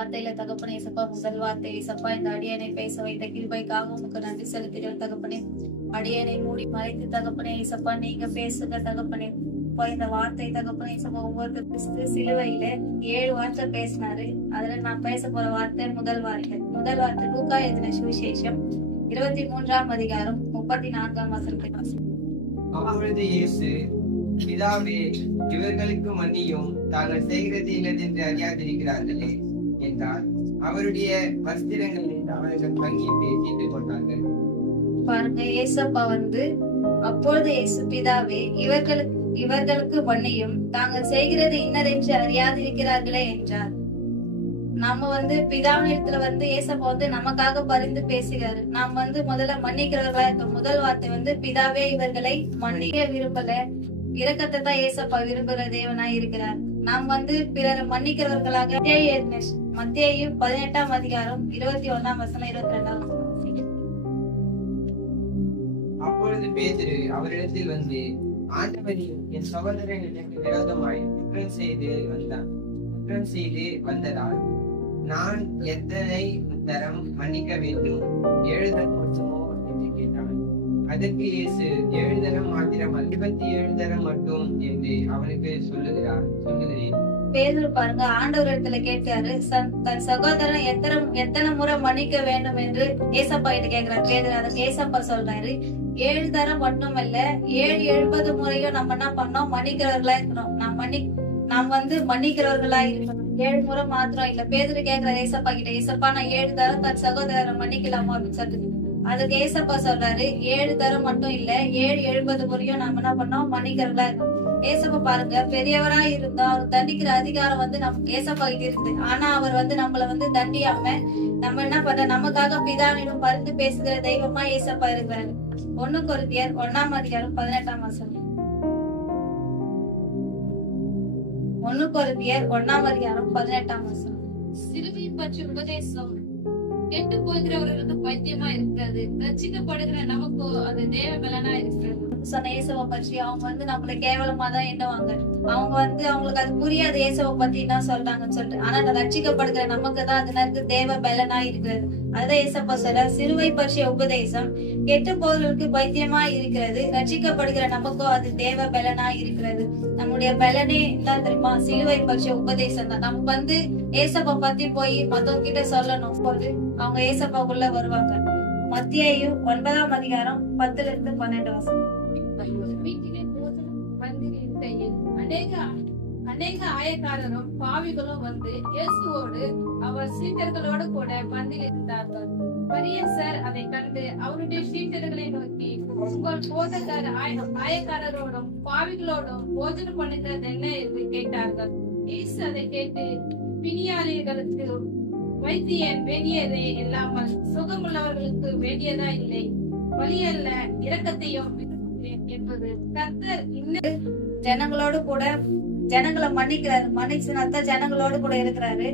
வார்த்தையில தகப்பனே ஏசப்பா, முதல் வார்த்தை ஏசப்பா, இந்த அடியனை பேச வைத்த கிருபைக்காக உமக்கு நன்றி செலுத்துகிறேன் தகப்பனே. அடியனை மூடி மறைத்து தகப்பனே ஏசப்பா, நீங்க பேசுங்க தகப்பனே. இந்த வார்த்தை தகப்பனே ஏசப்பா, ஒவ்வொரு கிறிஸ்து சிலுவையில 7 வார்த்தை பேசினாரு. அதுல நான் பேச போற வார்த்தை முதல் வார்த்தை லூக்கா எழுதின சுவிசேஷம் 23ஆம் அதிகாரம் 34ஆம் வசனத்தை வாசிப்போம். அப்பொழுது இயேசு, பிதாவே, இவர்களுக்கு மன்னியும், தாங்கள் செய்கிறது இல்லதென்று அறியாதிருக்கிறார்களே என்றார். அவருடைய வஸ்திரங்களை அவர்கள் தங்கி பேசிட்டுக் கொண்டார்கள். பாருங்க, ஏசப்பா அப்பொழுது இயேசு, பிதாவே, இவர்களுக்கு மன்னியும், தாங்கள் செய்கிறது இன்னதென்று அறியாதிருக்கிறார்களே என்றார். நம்ம பிதாவினிடத்துல ஏசப்பா நமக்காக பரிந்து பேசுகிறாரு. நாம் முதல்ல மன்னிக்கிறவர்களா இருக்கோம். முதல் வார்த்தை பிதாவே, இவர்களை மன்னிக்க விரும்பல, இரக்கத்தை தான் ஏசப்பா விரும்புகிற தேவனாய் இருக்கிறார். நாம் பிறரை மன்னிக்கிறவர்களாக மத்தேயு 18ஆம் அதிகாரம் 21ஆம் வசனம் 22ஆம் வசனம். அப்பொழுது பேதுரு அவரிடத்தில் வந்து, ஆண்டவரே, என் சகோதரன் எனக்கு விரோதமாய் குற்றம் செய்து வந்ததால் நான் எத்தனை தரம் மன்னிக்க வேண்டும்? 7 தரம் மட்டுமோ என்று கேட்டான். அதற்கு இயேசு, 7 தரம் மாத்திரமல்ல, 27 தரம் மட்டும் என்று அவனுக்கு சொல்லுகிறேன். பேதுரு பாருங்க, ஆண்டவர் இடத்துல கேட்டாரு, தன் சகோதரன் எத்தனை முறை மன்னிக்க வேண்டும் என்று ஏசப்பா கிட்ட கேட்கிறார். பேதுரு அதுக்கு ஏசப்பா சொல்றாரு, 7 தரம் மட்டும் இல்ல, 770 முறையும் நம்ம என்ன பண்ணோம்? மன்னிக்கிறவர்களா இருக்கணும். நாம் மன்னிக்கிறவர்களா இருக்கணும். 7 முறை மாத்திரம் இல்ல. பேதுரு கேட்கிற ஏசப்பா கிட்ட, ஏசப்பா, நான் 7 தரம் தன் சகோதரரை மன்னிக்கலாமா அப்படின்னு சொல்லிட்டு. அதுக்கு ஏசப்பா சொல்றாரு, 7 தரம் மட்டும் இல்ல, 770 முறையும் நாம என்ன பண்ணோம்? மன்னிக்கிறவர்களா இருக்கணும். ஏசப்பா பாருங்க, பெரியவரா இருந்தா அவர் தண்டிக்கிற அதிகாரம் நம்ம ஏசப்பா கிட்ட இருக்குது. ஆனா அவர் நம்மள தண்டியாம நம்ம என்ன பண்ற, நமக்காக பிதாவிடம் பரிந்து பேசுகிற தெய்வமா ஏசப்பா இருக்கிறாரு. 1 கொரிந்தியர் 1ஆம் அதிகாரம் 18ஆம் வசனம். 1 கொரிந்தியர் 1ஆம் அதிகாரம் 18ஆம் வசனம். சிலுவை பற்றி உபதேசம் கெட்டு போகிறவர்களுக்கு பைத்தியமா இருக்கிறது, ரட்சிக்கப்படுகிற நமக்கு அது தேவ பலனா இருக்கிறது. சொன்ன இயேசுவை பற்றி அவங்க நம்மள கேவலமா தான் எண்ணுவாங்க. அவங்க அவங்களுக்கு அது புரியாது இயேசுவை பத்தி என்ன சொல்றாங்கன்னு சொல்லிட்டு. ஆனா ரட்சிக்கப்படுகிற நமக்கு தான் அது தேவ பலனா இருக்கிறது. அதான் ஏசப்பா சொல்ற, சிலுவை பற்றிய உபதேசம் கெட்டு போவர்களுக்கு பைத்தியமா இருக்கிறது, ரட்சிக்கப்படுகிற நமக்கும் அது தேவ பலனா இருக்கிறது. நம்முடைய பலனே தான் தெரியுமா? சிலுவை பற்றிய உபதேசம் தான். நம்ம ஏசப்பா பத்தி போய் மத்தவங்க கிட்ட சொல்லணும் போது அவங்க ஏசப்பாக்குள்ள வருவாங்க. மத்தேயு 9ஆம் அதிகாரம் 10-12 வசனம். வீட்டிலே பந்தியில் அநேக ஆயக்காரரும் பாவிகளும் இயேசுவோடு அவர் சீடர்களோடு கூட பந்தில் இருந்தார்கள். பரிசேயர் அதை கண்டு அவருடைய சீடர்களை நோக்கி, உங்கள் போதகர் ஆயக்காரரோடும் பாவிகளோடும் போஜனம் பண்ணுகிறது என்ன என்று கேட்டார்கள். இயேசு அதை கேட்டு, பிணியாளிகளுக்கு வைத்தியன் வேண்டியதே இல்லாமல் சுகமுள்ளவர்களுக்கு வேண்டியதா இல்லை, வலியல்ல இரக்கத்தையும் என்பது கர்த்தர் இன்னும் ஜனங்களோடு கூட ஜனங்களை மன்னிக்கிறாரு. மன்னிச்சுனாத்தான் ஜனங்களோடு கூட இருக்கிறாரு.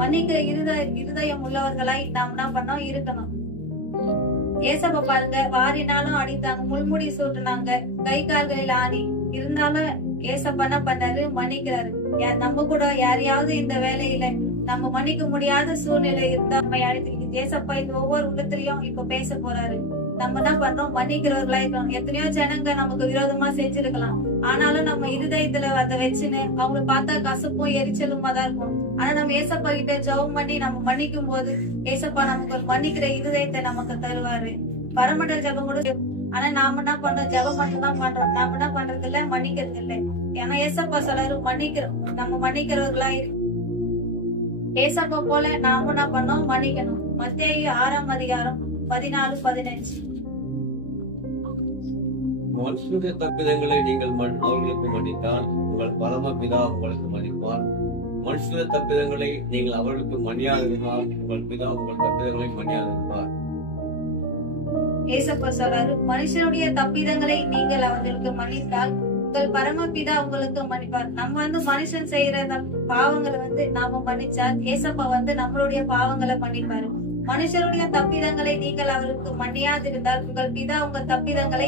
மன்னிக்கிற இருதயம் உள்ளவர்களாய் நாம் என்ன பண்ணோம்? இருக்கணும். ஏசப்பா பாருங்க, வாரினாலும் அடித்தாங்க, முள்முடி சூட்டுனாங்க, கை கால்களில் ஆணி இருந்தாலும் ஏசப்பா என்ன பண்றாரு? மன்னிக்கிறாரு. நம்ம கூட யாரையாவது இந்த வேலையில நம்ம மன்னிக்க முடியாத சூழ்நிலை இருந்தா நம்ம யாருக்கு ஏசப்பா இந்த ஒவ்வொரு உள்ளத்திலயும் இப்ப பேச போறாரு. நம்ம என்ன பண்றோம்? மன்னிக்கிறவர்களா இருக்கணும். எத்தனையோ ஜனங்க நமக்கு விரோதமா செஞ்சிருக்கலாம். ஆனாலும் நம்ம இருதயத்துல அதை வச்சுன்னு அவங்களை பார்த்தா கசப்பும் எரிச்சலுமா தான் இருக்கும். ஆனா நம்ம ஏசப்பா கிட்ட ஜெபம் பண்ணி நம்ம மன்னிக்கும் போது ஏசப்பா நமக்கு ஒரு மன்னிக்கிற இருதயத்தை நமக்கு தருவாரு. பரமண்டல் ஜெபம் கூட. ஆனா நாம என்ன பண்றோம்? ஜெபம் மட்டும் தான் பண்றோம். நாம என்ன பண்றது இல்ல? மன்னிக்கிறது இல்லை. ஏன்னா ஏசப்பா சொல்றாரு, நம்ம மன்னிக்கிறவர்களா இருக்கு. ஏசப்பா போல நாம என்ன பண்ணோம்? மன்னிக்கணும். மத்தேயு 6ஆம் அதிகாரம் 14-15. மனுஷருடைய தப்பிதங்களை நீங்கள் அவர்களுக்கு மன்னித்தால் உங்கள் பரமபிதா உங்களுக்கு மன்னிப்பார். மனுஷருடைய தப்பிதங்களை நீங்கள் அவர்களுக்கு மன்னியாதிருந்தால் உங்கள் பிதா உங்கள் தப்பிதங்களை மன்னியாதிருப்பார். ஏசப்பா சொல்றாரு, மனுஷனுடைய தப்பிதங்களை நீங்கள் அவர்களுக்கு மன்னித்தால் உங்கள் பரமபிதா உங்களுக்கு மன்னிப்பார். நம்ம மனுஷன் செய்யற பாவங்களை நாம மன்னிச்சால் ஏசப்பா நம்மளுடைய பாவங்களை மன்னிப்பாரு. மனுஷருடைய தப்பிதங்களை நீங்கள் அவருக்கு மன்னியாதிருந்தால் உங்கள் பிதா உங்கள் தப்பிதங்களை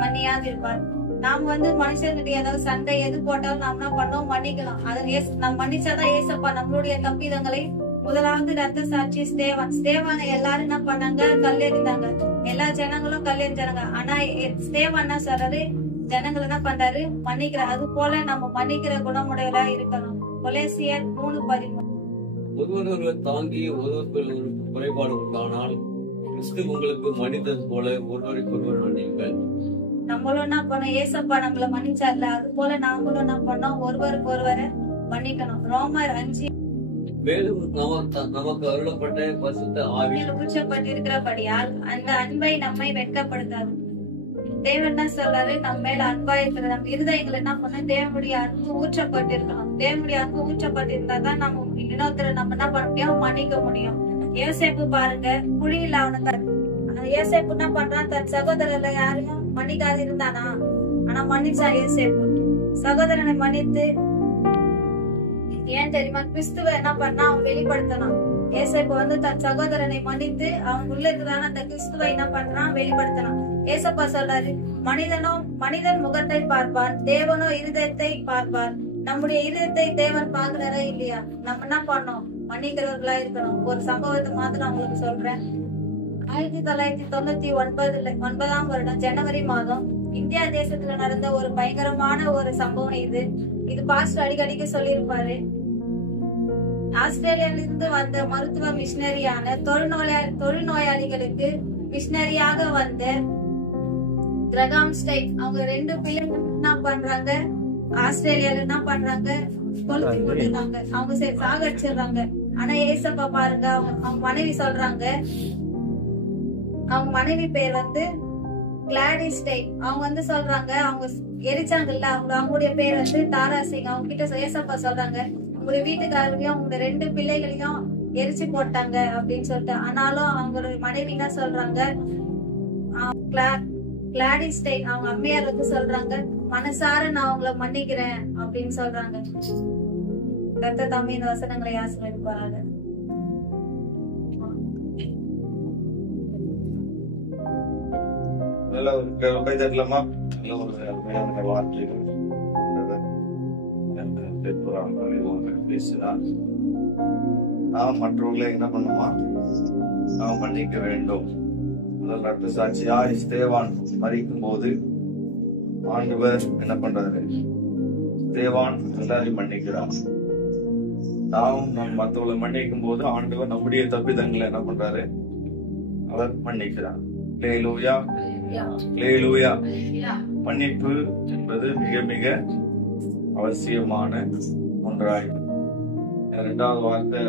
மன்னியாதிருப்பார். நாம மனுஷனுடைய ஏதாவது சண்டை எது போட்டாலும் நாம் என்ன பண்ணோம்? மன்னிக்கலாம். அதை நம்ம மன்னிச்சாதான் ஏசப்பா நம்மளுடைய தப்பிதங்களை முதலாவது ரத்த சாட்சி ஸ்தேவானை எல்லாரும் என்ன பண்ணாங்க, கல்லெறிந்தாங்க. எல்லா ஜனங்களும் கல்லெறிஞ்சாங்க. ஆனா ஸ்தேவான் என்ன சொல்றாரு, ஜனங்கள் என்ன பண்றாரு, மன்னிக்கிற. அது போல நம்ம மன்னிக்கிற குணமுடையவரா இருக்கணும். கொலேசியர் 3:13. ஒருவர் தாங்கி ஒருவருக்கு குறைபாடு உண்டானால் கிறிஸ்து உங்களுக்கு மனிதன் போல ஒருவருக்கொருவர் மன்னியுங்கள். நம்மளும் என்ன பண்ணோம், ஏசப்பா நம்மள மன்னிச்சார்ல, அது போல நாமளும் என்ன பண்ணோம், ஒருவருக்கு ஒருவரை மன்னிக்கணும். ரோமர் 5. மேலும் நமக்கு அருளப்பட்ட பரிசுத்த ஆவியில் ஊற்றப்பட்டிருக்கிறபடியால் அந்த அன்பை நம்மை வெட்கப்படுத்தாது. தேவன் என்ன சொல்றாரு, நம்ம மேல அன்பா இருக்கிற நம்ம இருதயங்கள் என்ன பண்ண, தேவனுடைய அன்பு ஊற்றப்பட்டிருக்கணும். தேவனுடைய அன்பு ஊற்றப்பட்டிருந்தா தான் நம்ம இன்னொருத்தரை நம்ம என்ன பண்ண முடியும், மன்னிக்க முடியும். யோசேப்பு பாருங்க, குழியில் யோசேப்பு என்ன பண்றான், தன் சகோதரர்ல யாரையும் மன்னிக்காது இருந்தானா, ஆனா மன்னிச்சா யோசேப்பு. சகோதரனை மன்னித்து, ஏன் தெரியுமா, கிறிஸ்துவ என்ன பண்ணா அவன் வெளிப்படுத்தணும். யோசேப்பு வந்து தன் சகோதரனை மன்னித்து அவன் உள்ள இருக்கிறான அந்த கிறிஸ்துவ என்ன பண்றான், வெளிப்படுத்தணும். ஏசப்பா சொல்றாரு, மனிதன் முகத்தை பார்ப்பார், தேவனோ இருதயத்தை பார்ப்பார். நம்முடைய இருதயத்தை தேவன் பாக்குறாரா இல்லையா? நம்ம என்ன பண்ணோம், மன்னிக்கிறவர்களா இருக்கணும். ஒரு சம்பவத்தை மாத்திரம் உங்களுக்கு சொல்றேன். 1999 வருடம் ஜனவரி மாதம் இந்தியா தேசத்துல நடந்த ஒரு பயங்கரமான ஒரு சம்பவம் இது பாஸ்டர் அடிக்கடிக்கு சொல்லியிருப்பாரு. ஆஸ்திரேலியால இருந்து வந்த மருத்துவ மிஷினரியான தொழுநோயாளிகளுக்கு மிஷினரியாக வந்த கிரகாம் ஸ்டைன், அவங்க 2 பிள்ளைங்க என்ன பண்றாங்க, ஆஸ்திரேலியால என்ன பண்றாங்க, கொளுத்தி போட்டுருக்காங்க. அவங்க சாகடிச்சிடுறாங்க. ஆனா ஏசப்பா பாருங்க, அவங்க மனைவி சொல்றாங்க, அவங்க மனைவி பேர் வந்து கிளாடிஸ் ஸ்டைன். அவங்க வந்து சொல்றாங்க, அவங்க எரிச்சாங்கல்ல, அவங்களுடைய பேர் வந்து தாரா சிங். அவங்க கிட்ட ஏசப்பா சொல்றாங்க, உங்களுடைய வீட்டுக்காரரையும் உங்க 2 பிள்ளைகளையும் எரிச்சு போட்டாங்க அப்படின்னு சொல்லிட்டு. ஆனாலும் அவங்களுடைய மனைவி என்ன சொல்றாங்க, கிளாடிஸ் ஸ்டைன் அவங்க அம்மையார் வந்து சொல்றாங்க, மனசார நான் அவங்கள மன்னிக்கிறேன் அப்படின்னு சொல்றாங்க. கர்த்தர் தாமே இந்த வசனங்களை ஆசீர்வதிப்பாராக. நல்ல ஒரு கை தட்டலாமா? நல்ல ஒரு அருமையான வார்த்தைகள் பேசுகிறார். நாம் மற்றவர்களை என்ன பண்ணுமா, நாம் மன்னிக்க வேண்டும். முதல் ரத்த சாட்சியா ஸ்தேவான் மரிக்கும் போது ஆண்டவர் என்ன பண்றாரு, ஸ்தேவான் எல்லாரையும் மன்னிக்கிறார். நாம் மற்றவர்களை மன்னிக்கும் போது ஆண்டவர் நம்முடைய தப்பிதங்களை என்ன பண்றாரு, அவர் மன்னிக்கிறார். அல்லேலூயா, அல்லேலூயா. மன்னிப்பு என்பது மிக மிக அவசியமான ஒன்றாய். 2வது வார்த்தை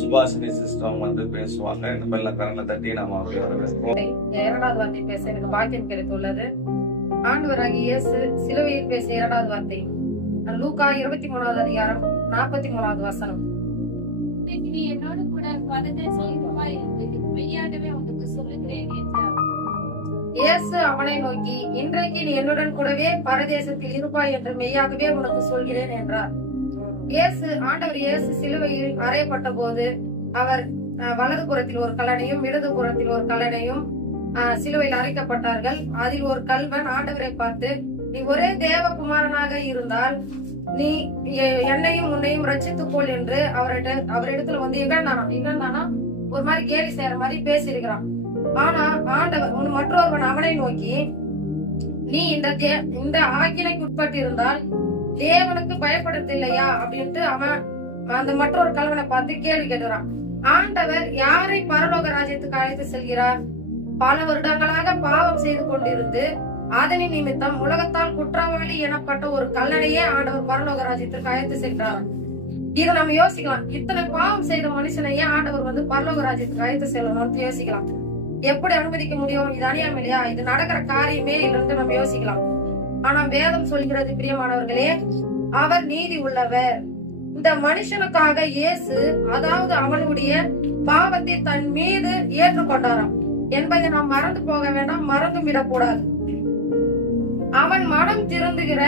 சுபாஷினி சிஸ்டம் வந்து பேசுவாங்க. நம்ம எல்லாம் கரங்களை தட்டி நாம அவர்களை வரவேற்போம். 2வது வார்த்தை பேச எனக்கு பாக்கியம் கிடைத்துள்ளது. ஆண்டவராகிய இயேசு சிலுவையில் பேசிய 2வது வார்த்தை லூக்கா 23வது அதிகாரம் 43வது வசனம். நீ என்னோடு கூட பரதேசம் இருப்பாய் என்று மெய்யாகவே உனக்கு சொல்லுகிறேன் என்றார். இயேசு அவனை நோக்கி, இன்றைக்கு நீ என்னுடன் கூடவே பரதேசத்தில் இருப்பாய் என்று மெய்யாகவே உனக்கு சொல்கிறேன் என்றார். ஆண்டவர் இயேசு சிலுவையில் அறையப்பட்ட போது அவர் வலது புறத்தில் ஒரு கல்லணையும் இடது புறத்தில் ஒரு கல்லணையும் சிலுவையில் அறைக்கப்பட்டார்கள். அதில் ஒரு கல்வன் ஆண்டவரை பார்த்து, நீ ஒரே தேவகுமாரனாக இருந்தால் நீ என்னையும் உன்னையும் ரட்சித்துக்கொள் என்று அவரிடத்துல வந்து இகழ்ந்தானா ஒரு மாதிரி கேலி செய்யற மாதிரி பேசியிருக்கிறான். ஆனா ஆண்டவர் மற்றொருவன் அவனை நோக்கி, நீ இந்த ஆக்கினைக்கு உட்பட்டு இருந்தால் தேவனுக்கு பயப்படுறது இல்லையா அப்படின்ட்டு அவன் அந்த மற்றொரு கல்வனை பார்த்து கேள்வி கேட்கிறான். ஆண்டவர் யாரை பரலோக ராஜ்யத்துக்கு அழைத்து செல்கிறார்? பல வருடங்களாக பாவம் செய்து கொண்டிருந்து அதனின் நிமித்தம் உலகத்தால் குற்றவாளி எனப்பட்ட ஒரு கல்லணையே ஆண்டவர் பரலோக ராஜ்யத்திற்கு அழைத்து சென்றார். இதை நம்ம யோசிக்கலாம். இத்தனை பாவம் செய்த மனுஷனையே ஆண்டவர் வந்து பரலோக ராஜ்யத்துக்கு அழைத்து செல்லணும்னு யோசிக்கலாம். எப்படி அனுமதிக்க முடியும்? இது அநியாயம் இல்லையா? இது நடக்கிற காரியமே இல்லைன்னு நம்ம யோசிக்கலாம். ஆனா வேதம் சொல்கிறது, பிரியமானவர்களே, அவர் நீதி உள்ளவர். இந்த மனுஷனுக்காக இயேசு, அதாவது அவனுடைய பாவத்தை தன் மீது ஏற்றுக்கொண்டாராம் என்பதை நாம் மறந்து போக வேண்டாம், மறந்து விடக்கூடாது. அவன் மனம் திருந்துகிற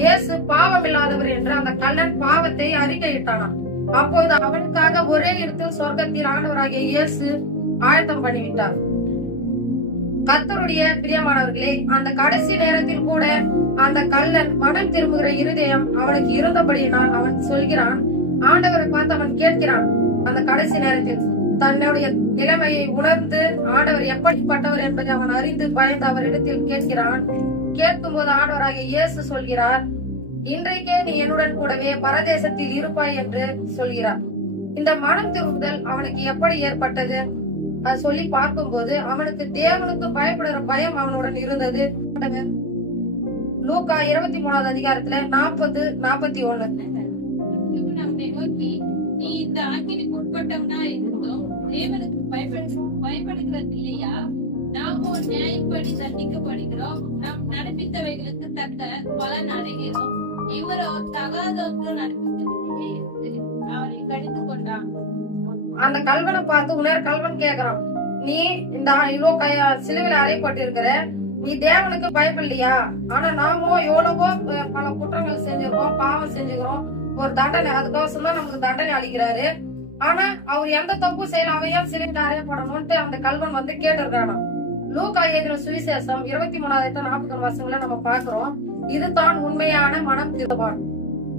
இயேசு பாவம் இல்லாதவர் என்று அந்த கள்ளன் பாவத்தை அறிக்கையிட்டானாம். அப்போது அவனுக்காக ஒரே இடத்தில் சொர்க்கத்தில் ஆண்டவராகிய இயேசு ஆயத்தம் பண்ணிவிட்டார். கர்த்தருடைய பிரியமானவர்களே, அந்த கடைசி நேரத்தில் கூட அந்த கள்ளன் மனம் திரும்புகிற இருதயம் அவனுக்கு இருந்தபடியினால் அவன் சொல்கிறான், ஆண்டவரை பார்த்து அவன் கேட்கிறான். அந்த கடைசி நேரத்தில் தன்னுடைய நிலைமையை உணர்ந்து ஆண்டவர் எப்படிப்பட்டவர் என்பதை அவன் அறிந்து பயந்து அவரிடத்தில் கேட்கிறான். கேட்கும் போது ஆண்டவராகிய இயேசு சொல்கிறார், இன்றைக்கே நீ என்னுடன் கூடவே பரதேசத்தில் இருப்பாய் என்று சொல்கிறார். இந்த மனம் திரும்புதல் அவனுக்கு எப்படி ஏற்பட்டது? அது சொல்லி பார்க்கும்போது அவனுக்கு தேவனுக்கு பயப்படுற பயம் அவனுடன் இருந்தது. லூக்கா 23வது அதிகாரத்துல 40-41. நம்மை நோக்கி, நீ இந்த ஆக்கினைக்கு உட்பட்டவனா இருந்தோம் தேவனுக்கு பயப்படுகிறது இல்லையா? நாமோ நியாயப்படி தண்டிக்கப்படுகிறோம், நாம் நடப்பித்தவைகளுக்கு தக்க பலன் அடைகிறோம். இவரோ தகாதொன்று நடப்பித்தவைகளே அவரை கடிந்து கொண்டான். அந்த கல்வனை பார்த்து உணர் கல்வன் கேக்குறான், நீ இந்த சிலுவையில் அறையப்பட்டிருக்கிற, நீ தேவனுக்கு பயப்படலையா? ஆனா நாமோ எவ்வளவோ பல குற்றங்கள் செஞ்சிருக்கோம், பாவம் செஞ்சுக்கிறோம், ஒரு தண்டனை அதுக்கோசம் தான் நமக்கு தண்டனை அளிக்கிறாரு. ஆனா அவர் எந்த தப்பும் செய்யல, அவையா சிலுவையில் அறையப்படணும்ட்டு அந்த கல்வன் வந்து கேட்டிருக்கானா. லூக்கா எழுதின சுவிசேஷம் 23:41 நம்ம பாக்குறோம். இதுதான் உண்மையான மனம் திரும்புதல்.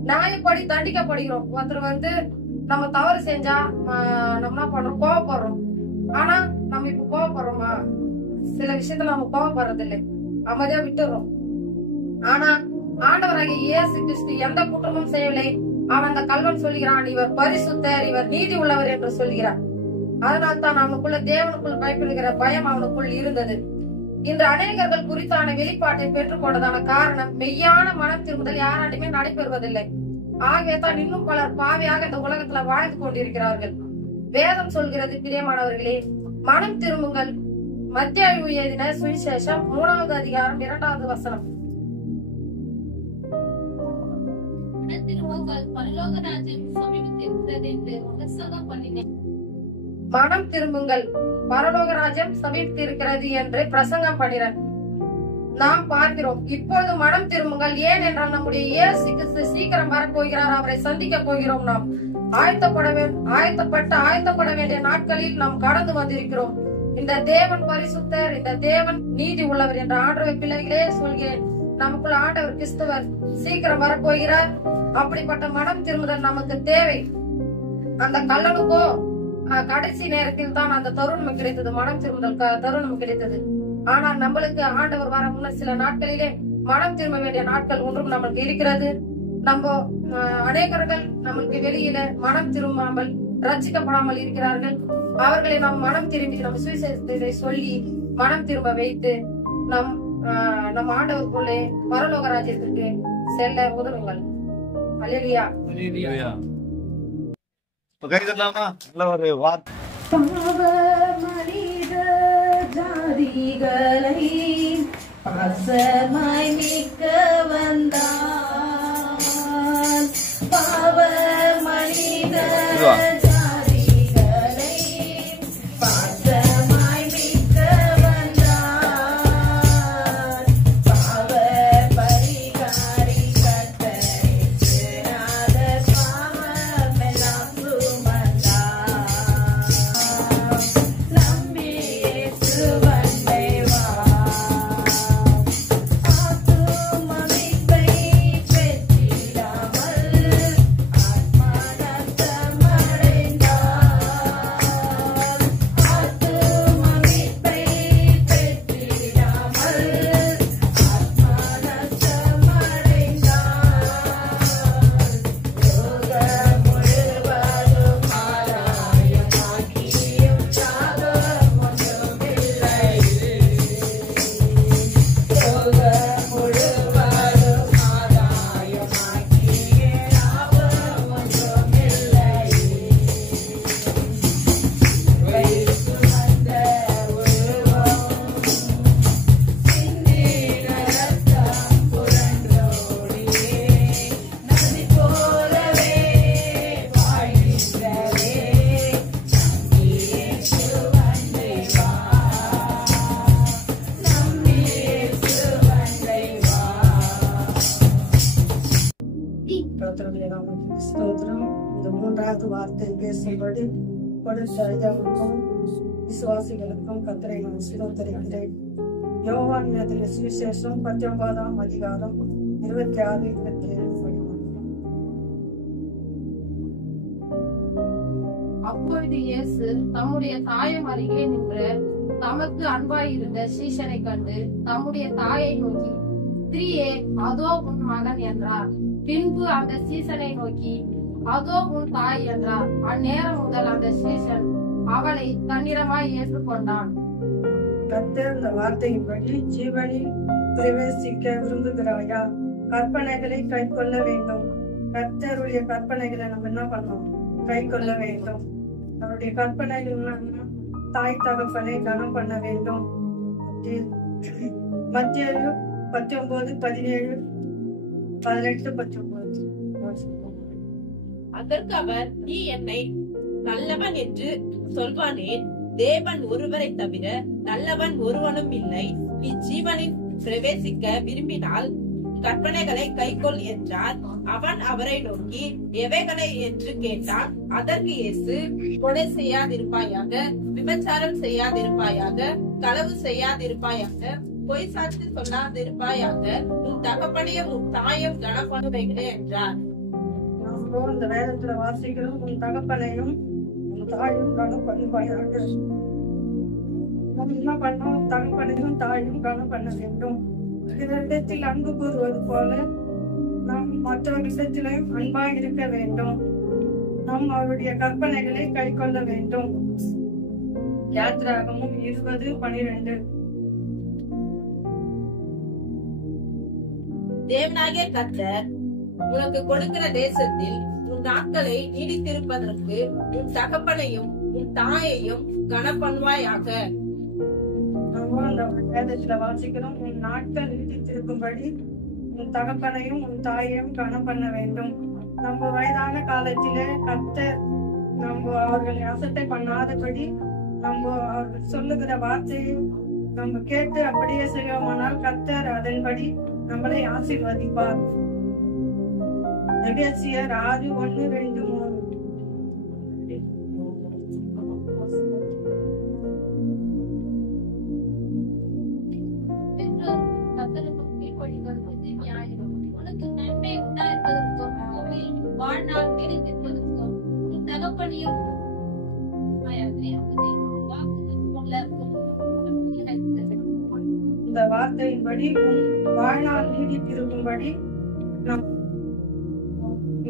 நியாயப்படி தண்டிக்கப்படுகிறோம். ஒருத்தர் வந்து நம்ம தவறு செஞ்சா நம்ம என்ன பண்றோம்? கோவப்படுறோம். ஆனா நம்ம இப்ப கோவப்படுறோமா? சில விஷயத்துல நம்ம கோவப்படுறது இல்லை, அமைதியா விட்டுறோம். ஆனா ஆண்டவராகிய இயேசு கிறிஸ்து எந்த குற்றமும் செய்யவில்லை. அவன் அந்த கல்வன் சொல்கிறான், இவர் பரிசுத்தர், இவர் நீதி உள்ளவர் என்று சொல்கிறார். அதனால் தான் அவனுக்குள்ள தேவனுக்குள் பயப்படுகிற பயம் அவனுக்குள் இருந்தது. இன்று அநேகர்கள் குறித்தான வெளிப்பாட்டை பெற்றுக் கொண்டதான காரணம் மெய்யான மனம் திரும்புதல் யாராண்டுமே நடைபெறுவதில்லை. ஆகவே தான் இன்னும் பலர் பாவியாக இந்த உலகத்துல வாழ்ந்து கொண்டிருக்கிறார்கள். வேதம் சொல்கிறது, பிரியமானவர்களே, மனம் திரும்புங்கள். மத்தேயு எழுதின சுவிசேஷம் 3வது அதிகாரம் 2வது வசனம். மனம் திரும்புங்கள், பரலோக ராஜ்யம் சமீபித்திருக்கிறது என்று பிரசங்கம் பண்ணினார். நாம் பார்க்கிறோம். இப்போது மனம் திரும்புங்கள். ஏன் என்றால் நம்முடைய இயேசு கிறிஸ்து சீக்கிரம் வரப்போகிறார். அவரை சந்திக்க போகிறோம். நாம் ஆயத்தப்பட வேண்டிய நாட்களில் நாம் கடந்து வந்திருக்கிறோம். இந்த தேவன் பரிசுத்தர், இந்த தேவன் நீதி உள்ளவர் என்ற ஆண்டவர் பிள்ளைகளே சொல்கிறேன், நமக்குள்ள ஆண்டவர் கிறிஸ்துவர் சீக்கிரம் வரப்போகிறார். அப்படிப்பட்ட மனம் திரும்புதல் நமக்கு தேவை. அந்த கல்லனுக்கோ கடைசி நேரத்தில் தான் அந்த தருணம் கிடைத்தது, மனம் திரும்புதல் தருணம் கிடைத்தது. ஆனால் நம்மளுக்கு ஆண்டவர் வர முன்ன சில நாட்களிலே மனம் திரும்ப வேண்டிய நாட்கள் ஒன்றும் நம்மளுக்கு இருக்கிறது. நம்ம அநேகர்கள் நம்மளுக்கு வெளியில மனம் திரும்பாமல் ரட்சிக்கப்படாமல் இருக்கிறார்கள். அவர்களை நாம் மனம் திரும்பி நம்ம சுவிசேஷத்தை சொல்லி மனம் திரும்ப வைத்து நம் ஆண்டவருக்குள்ளே பரலோக ராஜ்யத்திற்கு செல்ல உதவுங்கள். அல்லேலூயா. நல்ல ஒரு வார்த்தை. ஜாதிகளை பாசமாய் மீட்க வந்தான். பாவ மனித ஜாதிகளை பாசமாய் மீட்க வந்தான். பாவ பரிகாரி கத்தரித்து நாத பாவமெல்லாம் சுமந்தான். ஸ்தோத்திரம். இந்த 3வது வார்த்தை பேசும்படி கொடுத்த ஐயாவுக்கும் விசுவாசிகளுக்கும் கர்த்தரை நான் ஸ்தோத்திரிக்கிறேன். யோவான் எழுதின சுவிசேஷம் 19ஆம் அதிகாரம் 26-27. அப்பொழுது இயேசு தம்முடைய தாயம் அருகே நின்ற தமக்கு அன்பாயிருந்த சீஷனை கண்டு தம்முடைய தாயை நோக்கி, ஸ்திரீயே, அதோ உன் மகன் என்றார். பின்பு அந்த சீசனை நோக்கி, அதோ உன் தாய் என்றார். அந்நேரம் முதல் அந்த சீசன் அவளை தன்னிடமாய் ஏற்றுக்கொண்டான். கர்த்தர் இந்த வார்த்தையின்படி ஜீவனில் பிரவேசிக்க விரும்புகிறாயா? கற்பனைகளை கை கொள்ள வேண்டும். கர்த்தருடைய கற்பனைகளை நம்ம என்ன பண்ணோம்? கை கொள்ள வேண்டும். அவருடைய கற்பனைகள் என்னன்னா, தாய் தகப்பனை கனம் பண்ண வேண்டும். மத்தேயு 19:17, 18, 19. அதற்கு அவர், நீ என்னை நல்லவன் என்று சொல்வானேன்? தேவன் ஒருவரை தவிர நல்லவன் ஒருவனும் இல்லை. நீ ஜீவனில் பிரவேசிக்க விரும்பினால் கற்பனைகளை கைக்கொள் என்றார். அவன் அவரை நோக்கி, எவைகளை என்று கேட்டான். அதற்கு இயேசு, கொலை செய்யாதிருப்பாயாக, விபச்சாரம் செய்யாதிருப்பாயாக, களவு செய்யாதிருப்பாயாக, பொய் சாட்சி சொல்லாதிருப்பாயாக, உன் தகப்பனையும் உன் தாயும் கனப்படுவைகளே என்றார். நம்ம இந்த வேதத்துல வாசிக்கிறோம், உன் தகப்பனையும் உன் தாயும் கனம் பண்ணுவாயாக. நம்ம என்ன பண்ணோம்? தகப்பனையும் தாயும் கனம் பண்ண வேண்டும். இதனிடத்தில் அன்பு கூறுவது போல நாம் மற்றவர்களிடத்திலும் அன்பாய் இருக்க வேண்டும். நாம் அவருடைய கற்பனைகளை கை கொள்ள வேண்டும். யாத்திராகமும் 20:12. தேவனாகிய கர்த்தர் உனக்கு கொடுக்கிற தேசத்தில் உன் நாட்களை நீடித்திருப்பதற்கு உன் தகப்பனையும் உன் தாயையும் கனப்பண்வாயாக. நம்ம அந்த வேதத்துல வாசிக்கிறோம், உன் நாட்கள் நீடித்திருக்கும்படி உன் தகப்பனையும் உன் தாயையும் கனம் பண்ண வேண்டும். நம்ம வயதான காலத்திலே கர்த்தர் நம்ம அவர்களை அசட்டை பண்ணாதபடி நம்ம அவர்கள் சொல்லுகிற வார்த்தையை நம்ம கேட்டு அப்படியே செய்வோமானால் கர்த்தர் அதன்படி நம்மளை ஆசீர்வதிப்பார். எபேசியர் 6:1-2-3. உனக்கு நன்மை உண்டாயிருப்பதற்கும் பூமியில் வாழ்நாள் நீடித்திருப்பதற்கும் உன் தகப்பனையும் இந்த வார்த்தையின்படி உன் வாழ்நாள் நீடித்திருக்கும்படி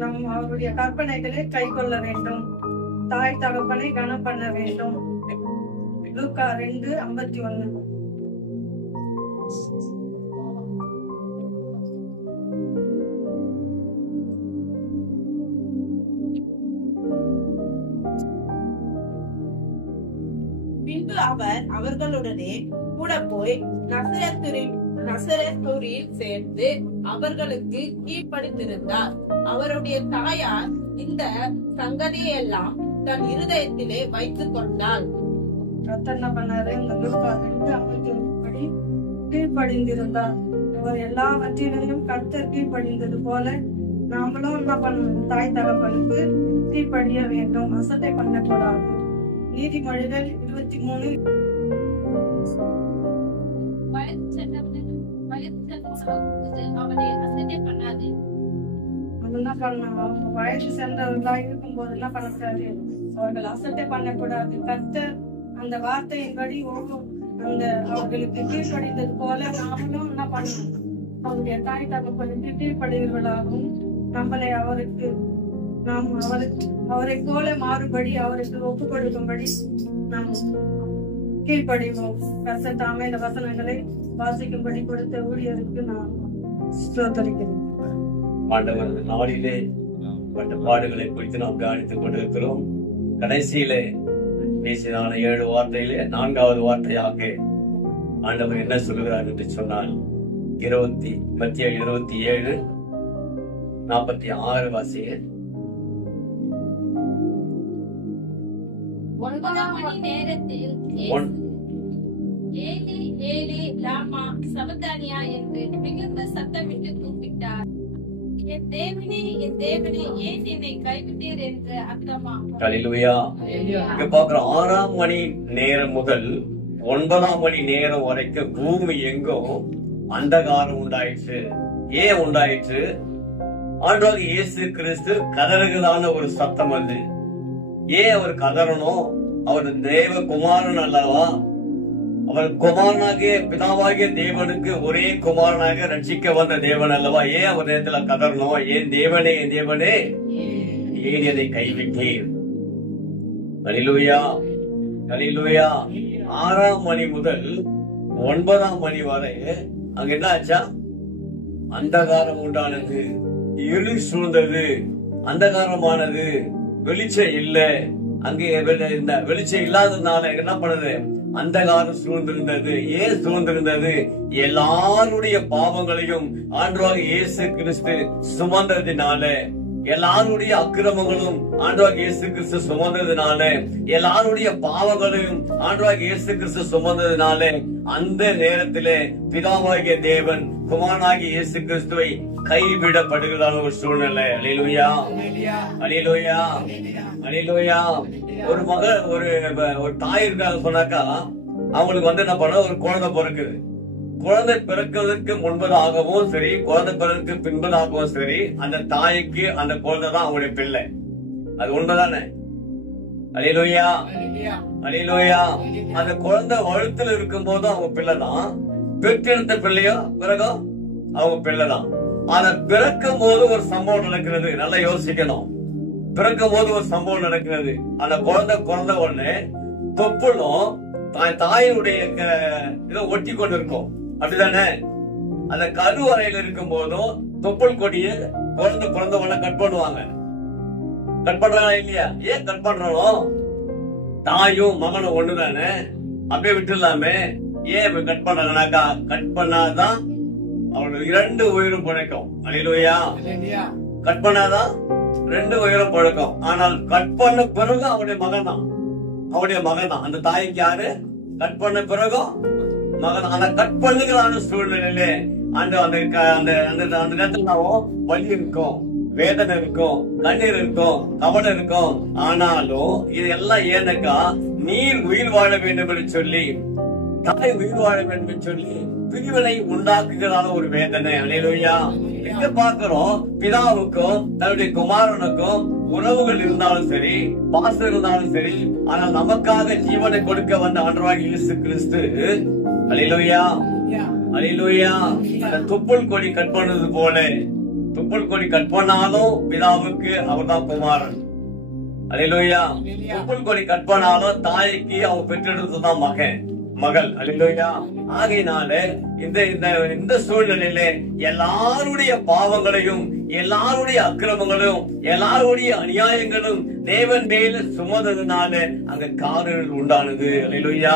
நம் அவருடைய கற்பனைகளை கை கொள்ள வேண்டும். தாய் தகப்பனை கனம் பண்ண வேண்டும். லூக்கா 2:51. பின்பு அவர் அவர்களுடனே கூட போய் நசரேத்தூரில் சேர்ந்து அவர்களுக்கு கீழ்ப்படிந்திருந்தார். அவருடைய தாயார் இந்த சங்கதியெல்லாம் தன் இருதயத்திலே வைத்துக் கொண்டாள். கர்த்தர் என்ன பண்ணாரு? இந்த லூக்கா 2:51 கீழ்ப்படிந்திருந்தார். அவர் எல்லாவற்றிலையும் கர்த்தர் கீழ்ப்படிந்தது போல நாமளும் என்ன பண்ணணும்? தாய் தகப்பனுக்கு கீழ்ப்படிய வேண்டும். அசட்டை பண்ணக்கூடாது. நீதிமொழிகள் 23. அவனை அசட்டை பண்ணாது. என்ன பண்ணணும்? அவங்க வயது சென்றவர்களா இருக்கும் போது என்ன பண்ணக்கூடாது? அவர்கள் அசட்டை பண்ணக்கூடாது. கர்த்தர் அந்த வார்த்தையின்படி அந்த அவர்களுக்கு கீழ்ப்படிந்தது போல நாமளும் என்ன பண்ணணும்? அவருடைய தாய் தகப்பனுக்கு கீழ்ப்படுகிறவர்களாகவும் நம்மளை நாம் அவரை போல மாறுபடி அவருக்கு ஒப்பு கொடுக்கும்படி நாம் கீழ்ப்படிவோம். கர்த்தர் தாமே இந்த வசனங்களை வாசிக்கும்படி கொடுத்த ஊழியருக்கு நான் ஸ்தோத்திரிக்கிறேன். ஆண்டவர் நாளிலே பட்ட பாடுகளை குறித்து நாம் தியானித்துக் கொண்டிருக்கிறோம். கடைசியிலே பேசினான 7 வார்த்தையிலே 4வது வார்த்தையாக ஆண்டவர் என்ன சொல்லுகிறார் என்று சொன்னால், மத்திய 27:46 வாசிய. 9 மணி நேரத்தில் ஏலி ஏலி லாமா சபதானியா என்று மிகுந்த சத்தமிட்டு கூப்பிட்டார். என் தேவனே ஏன் என்னை கைவிட்டீர் என்று அர்த்தமாகும். ஹல்லேலூயா. இங்க பார்க்கிறோம், 6ஆம் மணி நேரம் முதல் 9ஆம் மணி நேரம் வரைக்கும் பூமி எங்கும் அந்தகாரம் உண்டாயிற்று. ஏன் உண்டாயிற்று? ஆண்டவர் இயேசு கிறிஸ்து கதறுகிறதான ஒரு சத்தம் வந்து ஏன் அவர் கதறணும்? அவர் தேவ குமாரன் அல்லவா? அவர் குமாரனாகிய பிதாவாகிய தேவனுக்கு ஒரே குமாரனாக ரட்சிக்க வந்த தேவன் அல்லவா? ஏன் அவர் நேரத்துல கதறணும்? ஏன் தேவனே, என் தேவனே, ஏன் என்னை கைவிட்டீர்? அல்லேலூயா, அல்லேலூயா. 6ஆம் மணி முதல் 9ஆம் மணி வரை அங்க என்ன ஆச்சா? அந்தகாரம் உண்டானது, இருள் சூழ்ந்தது, அந்தகாரமானது, வெளிச்சம் இல்ல. அங்கே வெளிச்சம் இல்லாததுனால என்ன பண்ணுது? அந்தகாரம் சூழ்ந்திருந்தது. ஏன் சூழ்ந்திருந்தது? எல்லாருடைய பாவங்களையும் ஆண்டவராக இயேசு கிறிஸ்து சுமந்ததினால, எல்லாருடைய அக்கிரமங்களும் ஆண்டவராக இயேசு கிறிஸ்து சுமந்ததினால, எல்லாருடைய பாவங்களையும் ஆண்டவராக இயேசு கிறிஸ்து சுமந்ததினால, அந்த நேரத்திலே பிதாவாகிய தேவன் குமாரனாகிய இயேசு கிறிஸ்துவை கைவிடப்படுகிறதான ஒரு சூழ்நிலை. அல்லேலூயா, அல்லேலூயா, அல்லேலூயா. ஒரு மகள், ஒரு தாய் இருக்காங்க சொன்னாக்கா, அவங்களுக்கு என்ன பண்ண, ஒரு குழந்தை பிறக்குது. குழந்தை பிறக்கிறதுக்கு முன்பதாகவும் சரி, குழந்தை பிறகு பின்பதாகவும் சரி, அந்த தாய்க்கு அந்த குழந்தை தான் அவங்களுடைய பிள்ளை. அது உண்மைதானே? அல்லேலூயா, அல்லேலூயா. அந்த குழந்தை வழுத்துல இருக்கும் போதும் அவங்க பிள்ளைதான், பெற்றெடுத்த பிள்ளையோ பிறகோ அவங்க பிள்ளைதான். ஆனா பிறக்கும் போது ஒரு சம்பவம் நடக்கிறது. நல்லா யோசிக்கணும். பிறக்கும் போது ஒரு சம்பவம் நடக்கிறது. அந்த குழந்தை பிறந்த உடனே தொப்புளும் தாயினுடைய இதை ஒட்டி கொண்டு இருக்கும். அப்படிதானே? அந்த கருவறையில இருக்கும் போதும் தொப்புள் கொடிய குழந்தை பிறந்த உடனே கட் பண்ணுவாங்க. கட் பண்றாங்களா இல்லையா? ஏன் கட் பண்றோம்? தாயும் மகனும் ஒண்ணுதானே, அப்படியே விட்டுலாமே. ஏன் கட் பண்றாங்கனாக்கா, கட் பண்ணாதான் அவனுக்கு 2 உயிரும் பிழைக்கும். அல்லேலூயா. கட் பண்ணாதான் 2 உயிரும் பிழைக்கும். ஆனால் கட் பண்ண பிறகு அவனுடைய மகன் தான், அவனுடைய மகன் தான். அந்த தாய்க்கு யாரு? கட் பண்ண பிறகும் மகன். அந்த கட் பண்ணுகிறான சூழ்நிலையில அந்த நேரத்துல வலி இருக்கும், வேதனை இருக்கும், கண்ணீர் இருக்கும், கவலை இருக்கும். ஆனாலும் இது எல்லாம் ஏனக்கா, நீர் உயிர் வாழ வேண்டும் என்று சொல்லி, தாய் உயிர் வாழ வேண்டும் என்று சொல்லி பிரிவினை உண்டாக்குகிறான ஒரு வேதனை. அல்லேலூயா. எங்க பாக்குறோம்? பிதாவுக்கும் தன்னுடைய குமாரனுக்கும் உறவுகள் இருந்தாலும் சரி, பாசம் இருந்தாலும் சரி, ஆனால் நமக்காக ஜீவனை கொடுக்க வந்த ஆண்டவராகிய இயேசு கிறிஸ்து, அல்லேலூயா, அல்லேலூயா, அந்த தொப்புள் கொடி கட் பண்ணது போல, தொப்புள் கொடி கட் பண்ணாலும் பிதாவுக்கு அவர்தான் குமாரன். அல்லேலூயா. தொப்புள் கொடி கட் பண்ணாலும் தாய்க்கு அவன் பெற்றெடுத்ததுதான் மகள். அல்லேலூயா. ஆகையினால இந்த சூழ்நிலையில எல்லாருடைய பாவங்களையும், எல்லாருடைய அக்கிரமங்களும், எல்லாருடைய அநியாயங்களும் தேவன் மேல சுமந்ததுனால அங்க காரில் உண்டானது. அல்லேலூயா.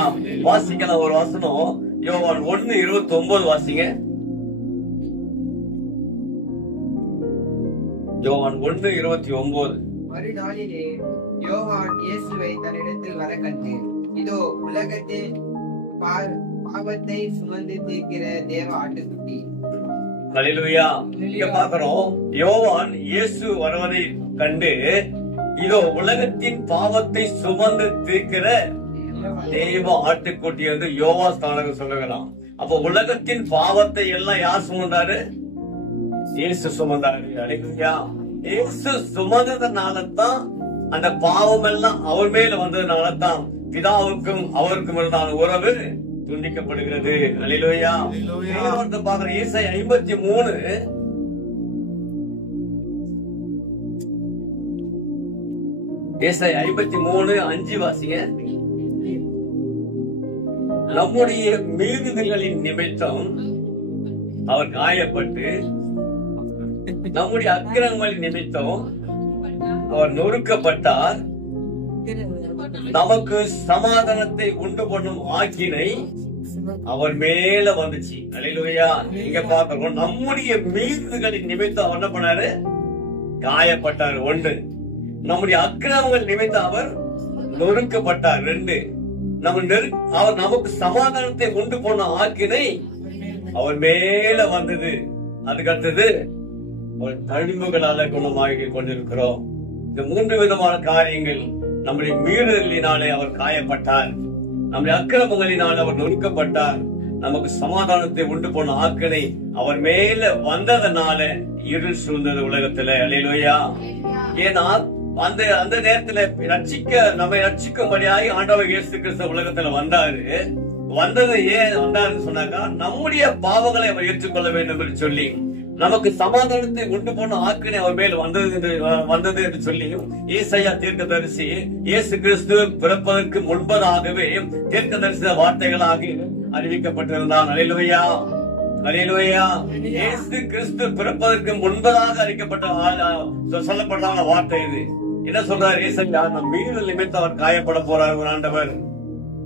வாசிக்கலாம் ஒரு வசனம், யோவான் 1:29 வாசிங்க. யோவான் 1:29. மறுநாளிலே யோவான் இயேசுவை தன்னிடத்தில் வர கண்டு, இதோ உலகத்தின் பாவத்தை சுமந்து தீர்க்கிற தேவ ஆட்டுக்குட்டி. அல்லேலூயா. இங்க பாக்குறோம், யோவான் இயேசு வருவதை கண்டு, இதோ உலகத்தின் பாவத்தை சுமந்து தீர்க்கிற தேவ ஆட்டுக்குட்டி என்று யோவான் ஸ்நானகர் சொல்லுகிறான். அப்ப உலகத்தின் பாவத்தை எல்லாம் யார் சுமந்தாரு? இயேசு சுமந்தாரு. அல்லேலூயா. இயேசு சுமந்ததுனாலதான் அந்த பாவம் எல்லாம் அவர் மேல வந்ததுனாலதான் பிதாவுக்கும் அவருக்கும் இருந்தான உறவு துண்டிக்கப்படுகிறது. அல்லேலூயா. பாக்குற ஏசாயா 53 ஏசாயா 53:5 வாசிங்க. நம்முடைய மீறுதல்களின் நிமித்தம் அவர் காயப்பட்டு, நம்முடைய அக்கிரமங்களின் நிமித்தம் அவர் நொறுக்கப்பட்டார், நமக்கு சமாதானத்தை உண்டு பண்ணும் ஆக்கினை அவர் மேல வந்துச்சு. அல்லேலூயா. இங்க பாக்கிறோம், நம்முடைய மீறுதல்களின் நிமித்தம் அவர் என்ன பண்ணாரு? காயப்பட்டார். 1. நம்முடைய அக்கிரமங்கள் நிமித்தம் அவர் நொறுக்கப்பட்டார். 2. அவர் நமக்கு சமாதானத்தை உண்டு பண்ண ஆக்கினை அவர் மேல வந்தது. அதுக்கு அடுத்தது ஒரு தழும்புகளால குணமாகி கொண்டிருக்கிறோம். இந்த 3 விதமான காரியங்கள். நம்முடைய மீறுதலினாலே அவர் காயப்பட்டார், நம்முடைய அக்கிரமங்களினால் அவர் நொறுக்கப்பட்டார், நமக்கு சமாதானத்தை உண்டு போன ஆக்கினை அவர் மேல வந்ததனால இருள் சூழ்ந்தது உலகத்துல. அல்லேலூயா. ஏன்னா அந்த நேரத்துல நம்மை ரட்சிக்கும்படியாய் ஆண்டவர் இயேசு கிறிஸ்து உலகத்துல வந்தாரு. வந்தது ஏன் வந்தாருன்னு சொன்னாக்கா, நம்முடைய பாவங்களை அவர் ஏற்றுக்கொள்ள வேண்டும் என்று சொல்லி, நமக்கு சமாதானத்தை உண்டு போன ஆக்கினை அவர் மேல் வந்தது என்று சொல்லி ஏசாயா தீர்க்கதரிசி இயேசு கிறிஸ்து பிறப்பதற்கு முன்பதாகவே தீர்க்கதரிசி வார்த்தைகளாக அறிவிக்கப்பட்டிருந்தான். அல்லேலூயா, அல்லேலூயா. இயேசு கிறிஸ்து பிறப்பதற்கு முன்பதாக சொல்லப்பட்ட வார்த்தை இது. என்ன சொல்றாரு ஏசாயா? நம் மீறல் நிமித்தம் அவர் காயப்பட போறார் ஒரு ஆண்டவர்.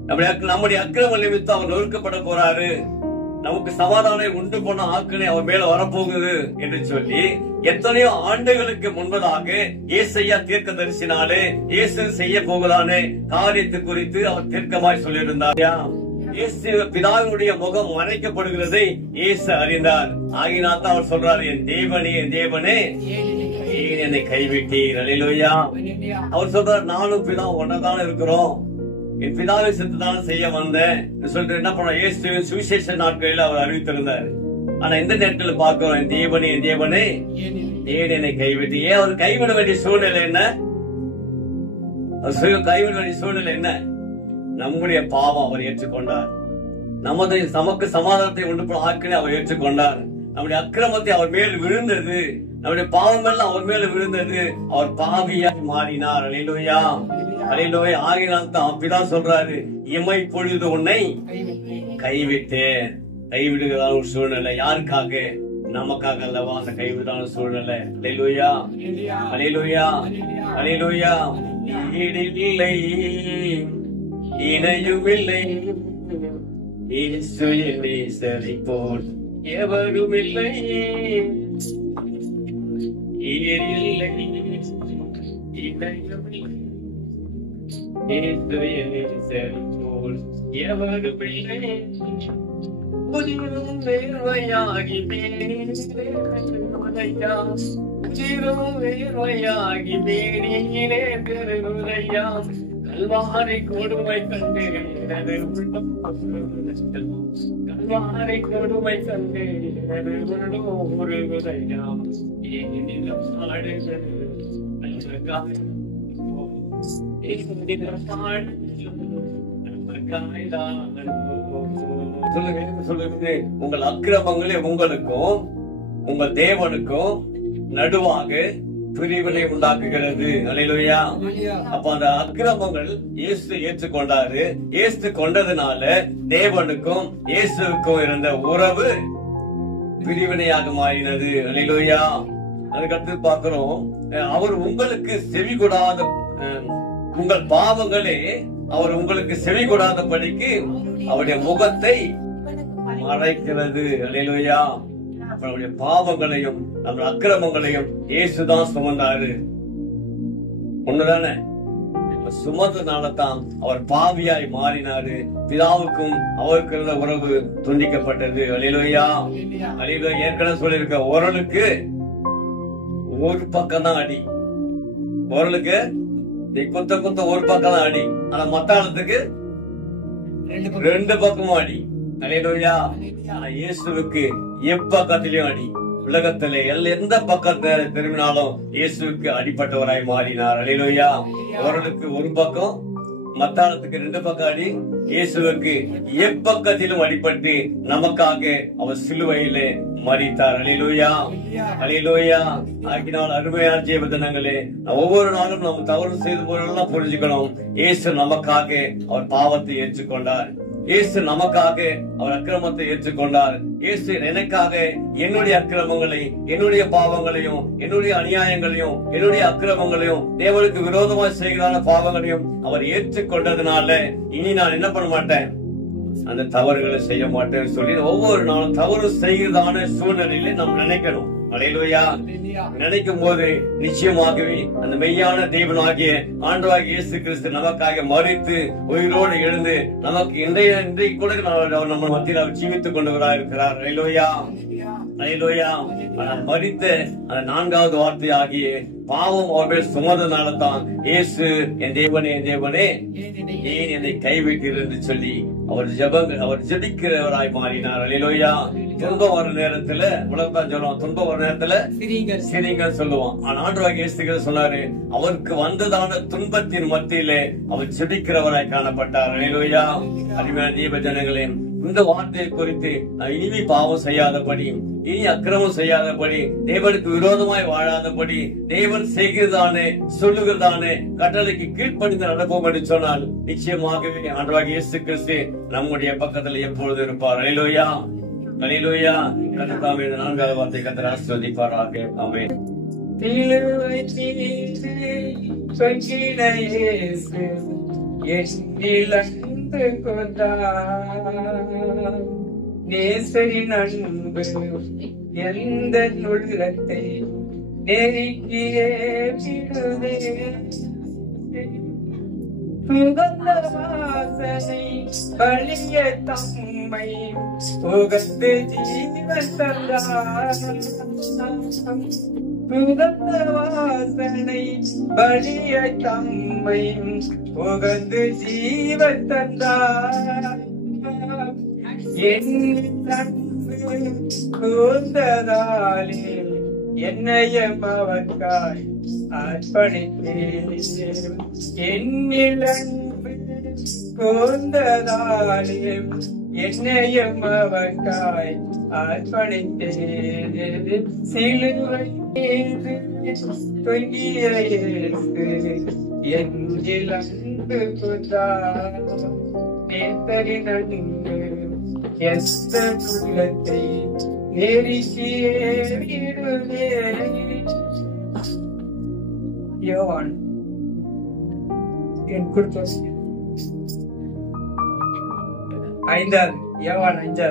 நம்முடைய அக்கிரம நிமித்தம் அவர் நொறுக்கப்பட போறாரு. நமக்கு சமாதானம் உண்டு போன ஆக்கினை அவர் மேல வரப்போகுது என்று சொல்லி எத்தனையோ ஆண்டுகளுக்கு முன்பதாக ஏசாயா தீர்க்கதரிசினாலே இயேசு செய்ய போகிறானே காரியத்தை குறித்து அவர் தீர்க்கமாய் சொல்லியிருந்தார். இயேசு பிதாவினுடைய முகம் மறைக்கப்படுகிறதை இயேசு அறிந்தார். ஆகினால் தான் அவர் சொல்றாரு, என் தேவனே, என் தேவனே, ஏன் என்னை கைவிட்டீர்? அல்லேலூயா. அவர் சொல்றார், நானும் பிதா ஒன்னதான இருக்கிறோம், என் பிதாவை சித்தத்தான செய்ய வந்தேன் சொல்லிட்டு என்ன பண்ண இயேசு சுவிசேஷ நாட்களில் அவர் அறிவித்திருந்தார். ஆனா இந்த நேரத்தில் பார்க்கிறோம், என் தேவனே, என் தேவனே, ஏன் என்னை கைவிட்டு? ஏன் அவர் கைவிட வேண்டிய சூழ்நிலை என்ன? கைவிட வேண்டிய சூழ்நிலை என்ன? நம்முடைய பாவம் அவர் ஏற்றுக்கொண்டார். நமக்கு சமாதானத்தை உண்டு போன ஆக்கினை அவர் ஏற்றுக்கொண்டார். நம்முடைய அக்கிரமத்தை அவர் மேல் விழுந்தது, நம்முடைய பாவம் எல்லாம் அவர் மேல விழுந்தது. அவர் பாவியாய் மாறினார். அல்லேலூயா, அல்லேலூயா. ஆகினால் தான் அப்படிதான் சொல்றாரு, இமை பொழுது உன்னை கைவிட்டேன். கைவிடுகிறதான ஒரு சூழ்நிலை யாருக்காக? நமக்காக அல்லவா அந்த கைவிடான சூழ்நிலை. அல்லேலூயா, அல்லேலூயா, அல்லேலூயா. ஈடில்லை, இணையும் இல்லை, சரி போல் எவரும் இல்லை, வேர்வையாகி மேனியிலே பெருமையா கல்வாரை கொடுமை கண்டு கல்வாரை கொடுமை கண்டு ஒரு விதையாம் உங்கள் அக்கிரமங்களே உங்களுக்கும் உங்கள் தேவனுக்கும் நடுவாக பிரிவினை உண்டாக்குகிறது. அல்லேலூயா. அப்ப அந்த அக்கிரமங்கள் இயேசு ஏற்றுக்கொண்டாரு. இயேசு கொண்டதுனால தேவனுக்கும் இயேசுக்கும் இருந்த உறவு பிரிவினையாக மாறினது. அல்லேலூயா. அதுக்கடுத்து பார்க்கிறோம், அவர் உங்களுக்கு செவி கொடாத உங்கள் பாவங்களே அவர் உங்களுக்கு செவி கொடாதபடிக்கு அவருடைய முகத்தை மறைக்கிறது. அல்லேலூயா. நம்முடைய பாவங்களையும் நம்ம அக்கிரமங்களையும் இயேசுதான் சுமந்தாரு. ஒண்ணுதானே? சுமந்தனால தான் அவர் பாவியாய் மாறினாரு. பிதாவுக்கும் அவருக்கு இருந்த உறவு துண்டிக்கப்பட்டது. அல்லேலூயா, அல்லேலூயா. ஏற்கனவே சொல்லியிருக்க, உரலுக்கு ஒரு பக்கம் தான் அடி. உரலுக்கு நீ குத்த குத்த ஒரு பக்கம் தான் அடி. ஆனா மத்தாளத்துக்கு ரெண்டு பக்கமும் அடி. அல்லேலூயா. ஆனா இயேசுவுக்கு எப்பக்கத்திலையும் அடி. உலகத்திலே எந்த பக்கத்தை திரும்பினாலும் இயேசுவுக்கு அடிப்பட்டவராய் மாறினார். அல்லேலூயா. உரலுக்கு ஒரு பக்கம், மத்தாளத்துக்கு ரெண்டு பக்கம் அடி. இயேசுவுக்கு எப்பக்கத்திலும் அடிபட்டு நமக்காக அவர் சிலுவையிலே மரித்தார். அல்லேலூயா, அல்லேலூயா. ஆகினால் அருமையான ஜீவதனங்களே, ஒவ்வொரு நாளும் நாம் தவறு செய்த போதெல்லாம் புரிஞ்சுக்கணும், இயேசு நமக்காக அவர் பாவத்தை ஏற்றுக்கொண்டார். இயேசு நமக்காக அவர் அக்கிரமத்தை ஏற்றுக்கொண்டார். இயேசு எனக்காக என்னுடைய அக்கிரமங்களை, என்னுடைய பாவங்களையும், என்னுடைய அநியாயங்களையும், என்னுடைய அக்கிரமங்களையும், தேவனுக்கு விரோதமாக செய்கிறான பாவங்களையும் அவர் ஏற்றுக்கொண்டதுனால இனி நான் என்ன பண்ண மாட்டேன், அந்த தவறுகளை செய்ய மாட்டேன்னு சொல்லி ஒவ்வொரு நாளும் தவறு செய்கிறதான சூழ்நிலையில நாம் நினைக்கணும். அல்லேலூயா. நினைக்கும் போது நிச்சயமாகவே அந்த மெய்யான தேவனாகிய ஆண்டவராகிய இயேசு கிறிஸ்து நமக்காக மரித்து உயிரோடு எழுந்து நமக்கு இன்றைக்கு கூட நம்ம மத்தியில் ஜீவித்துக் கொண்டு இருக்கிறார். அல்லேலூயா. அல்லேலூயா. மரித்த அந்த 4வது வார்த்தையாகிய பாவம் அவர்கள் சுமந்தனால தான் இயேசு என் தேவனே என் தேவனே ஏன் என்னை கைவிட்டீர் என்று சொல்லி அவர் ஜெபிக்கிறவராய் மாறினார். அல்லேலூயா. துன்பம் வர நேரத்துல உலகத்தான் சொல்லுவான், துன்பம் வர நேரத்துல சிரிங்கள் சொல்லுவான். ஆனா ஆண்டவராகிய இயேசு கிறிஸ்து சொன்னாரு, அவருக்கு வந்ததான துன்பத்தின் மத்தியிலே அவர் ஜெபிக்கிறவராய் காணப்பட்டார். அல்லேலூயா. அருமையான தீப ஜனங்களே, இந்த வார்த்தையை குறித்து இனி பாவம் செய்யாதபடி, இனி அக்கிரமம் செய்யாதபடி, தேவனுக்கு விரோதமாய் வாழாதபடி, தேவன் செய்கிறதானே சொல்லுகிறதானே கட்டளைக்கு கீழ்ப்படிந்து நடப்போம் என்று சொன்னால் நிச்சயமாகவே ஆண்டவராகிய இயேசு கிறிஸ்து நம்முடைய பக்கத்துல எப்பொழுது இருப்பார். அல்லேலூயா. அல்லேலூயா. கர்த்தர் இந்த 4வது வார்த்தை கர்த்தர் ஆசீர்வதிப்பாராக. ஆமென். நேசரின் அன்பு எந்த உள்ளத்தை நெருக்கியே விடுதே. சுகந்த வாசனை பழிய தம்மை புகழ்ந்து ஜீவன் தந்தார். சுகந்த வாசனை பழிய தம்மை புகழ்ந்து ஜீவன் தந்தார். கூர்ந்ததாலே என்னையும் அவர்காய் அர்ப்பணித்தேன். என்னில் அன்பு கூர்ந்ததாலே என்னையும் அவர்காய் அர்ப்பணித்தேன். சிலுவை தொங்கிய இயேசு என்னில் அன்பு கூர்ந்தார். நேசரின் அன்பு எந்த உள்ளத்தை நெருக்கியே விடுதே. யோவான் என் குறித்த 5வது யோவான் 5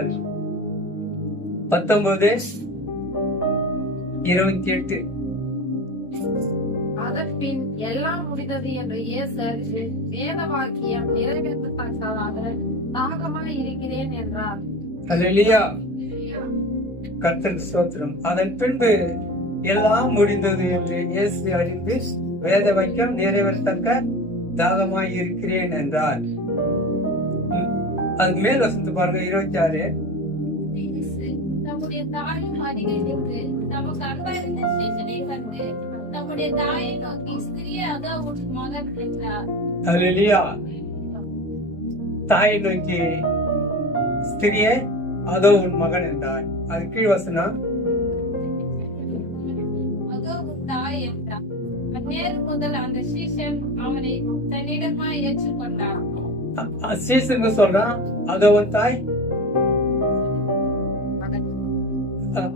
19:28. அதன்பின் எல்லாம் முடிந்தது என்று இயேசு அறிந்து வேத வாக்கியம் நிறைவேற்றத்தக்கதாக தாகமாய் இருக்கிறேன் என்றார். அல்லேலூயா. கர்த்தருக்கு ஸ்தோத்திரம். அதன் பின்பு எல்லாம் முடிந்தது என்று இயேசு அறிந்து வேத வாக்கியம் நிறைவேற்றத்தக்க தாகமாய் இருக்கிறேன் என்றார். அது மேல் வசந்து பாருங்க 26. நம்முடைய தாயின் அருகிலிருந்து நமக்கு அன்பாயிருந்த சீசனை கண்டு நம்முடைய தாயை நோக்கி ஸ்திரியே அதோ உன் மகன் என்றார். அல்லேலூயா. தாயை நோக்கி ஸ்திரியே அதோ உன் மகன் என்றார். அது கீழ் வசனம் அதோ உன் தாய் என்றார். அந்நேரம் முதல் அந்த சீசன் அவனை தன்னிடமாய் ஏற்றுக்கொண்டான். சீசன் சொல்றான், அதோ உன் தாய்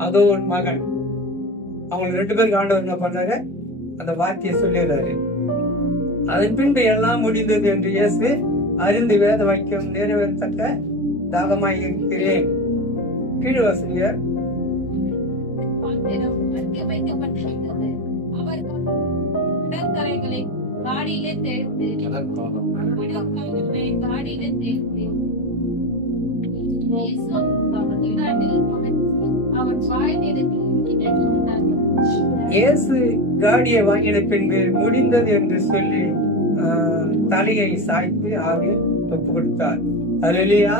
அதோ உன் மகன். அவங்க 2 பேருக்கு ஆண்டவர் என்ன பண்ணாரு, அந்த வார்த்தையை சொல்லிடுறாரு. அதன் பின்பு எல்லாம் முடிந்தது என்று இயேசு அறிந்து வேத வாக்கியம் நிறைவேற்றத்தக்க தாகமாய் இருக்கிறேன். கீழ் வாசிங்க. பாத்திரம் அங்கே வைக்கப்பட்டிருந்தது. அவர்கள் உடற்கரைகளை காடியிலே தேர்ந்து இயேசு காடியை வாங்கின பின்பு முடிந்தது என்று சொல்லி தலையை சாய்த்து ஆவி ஒப்பு கொடுத்தார். அல்லேலூயா.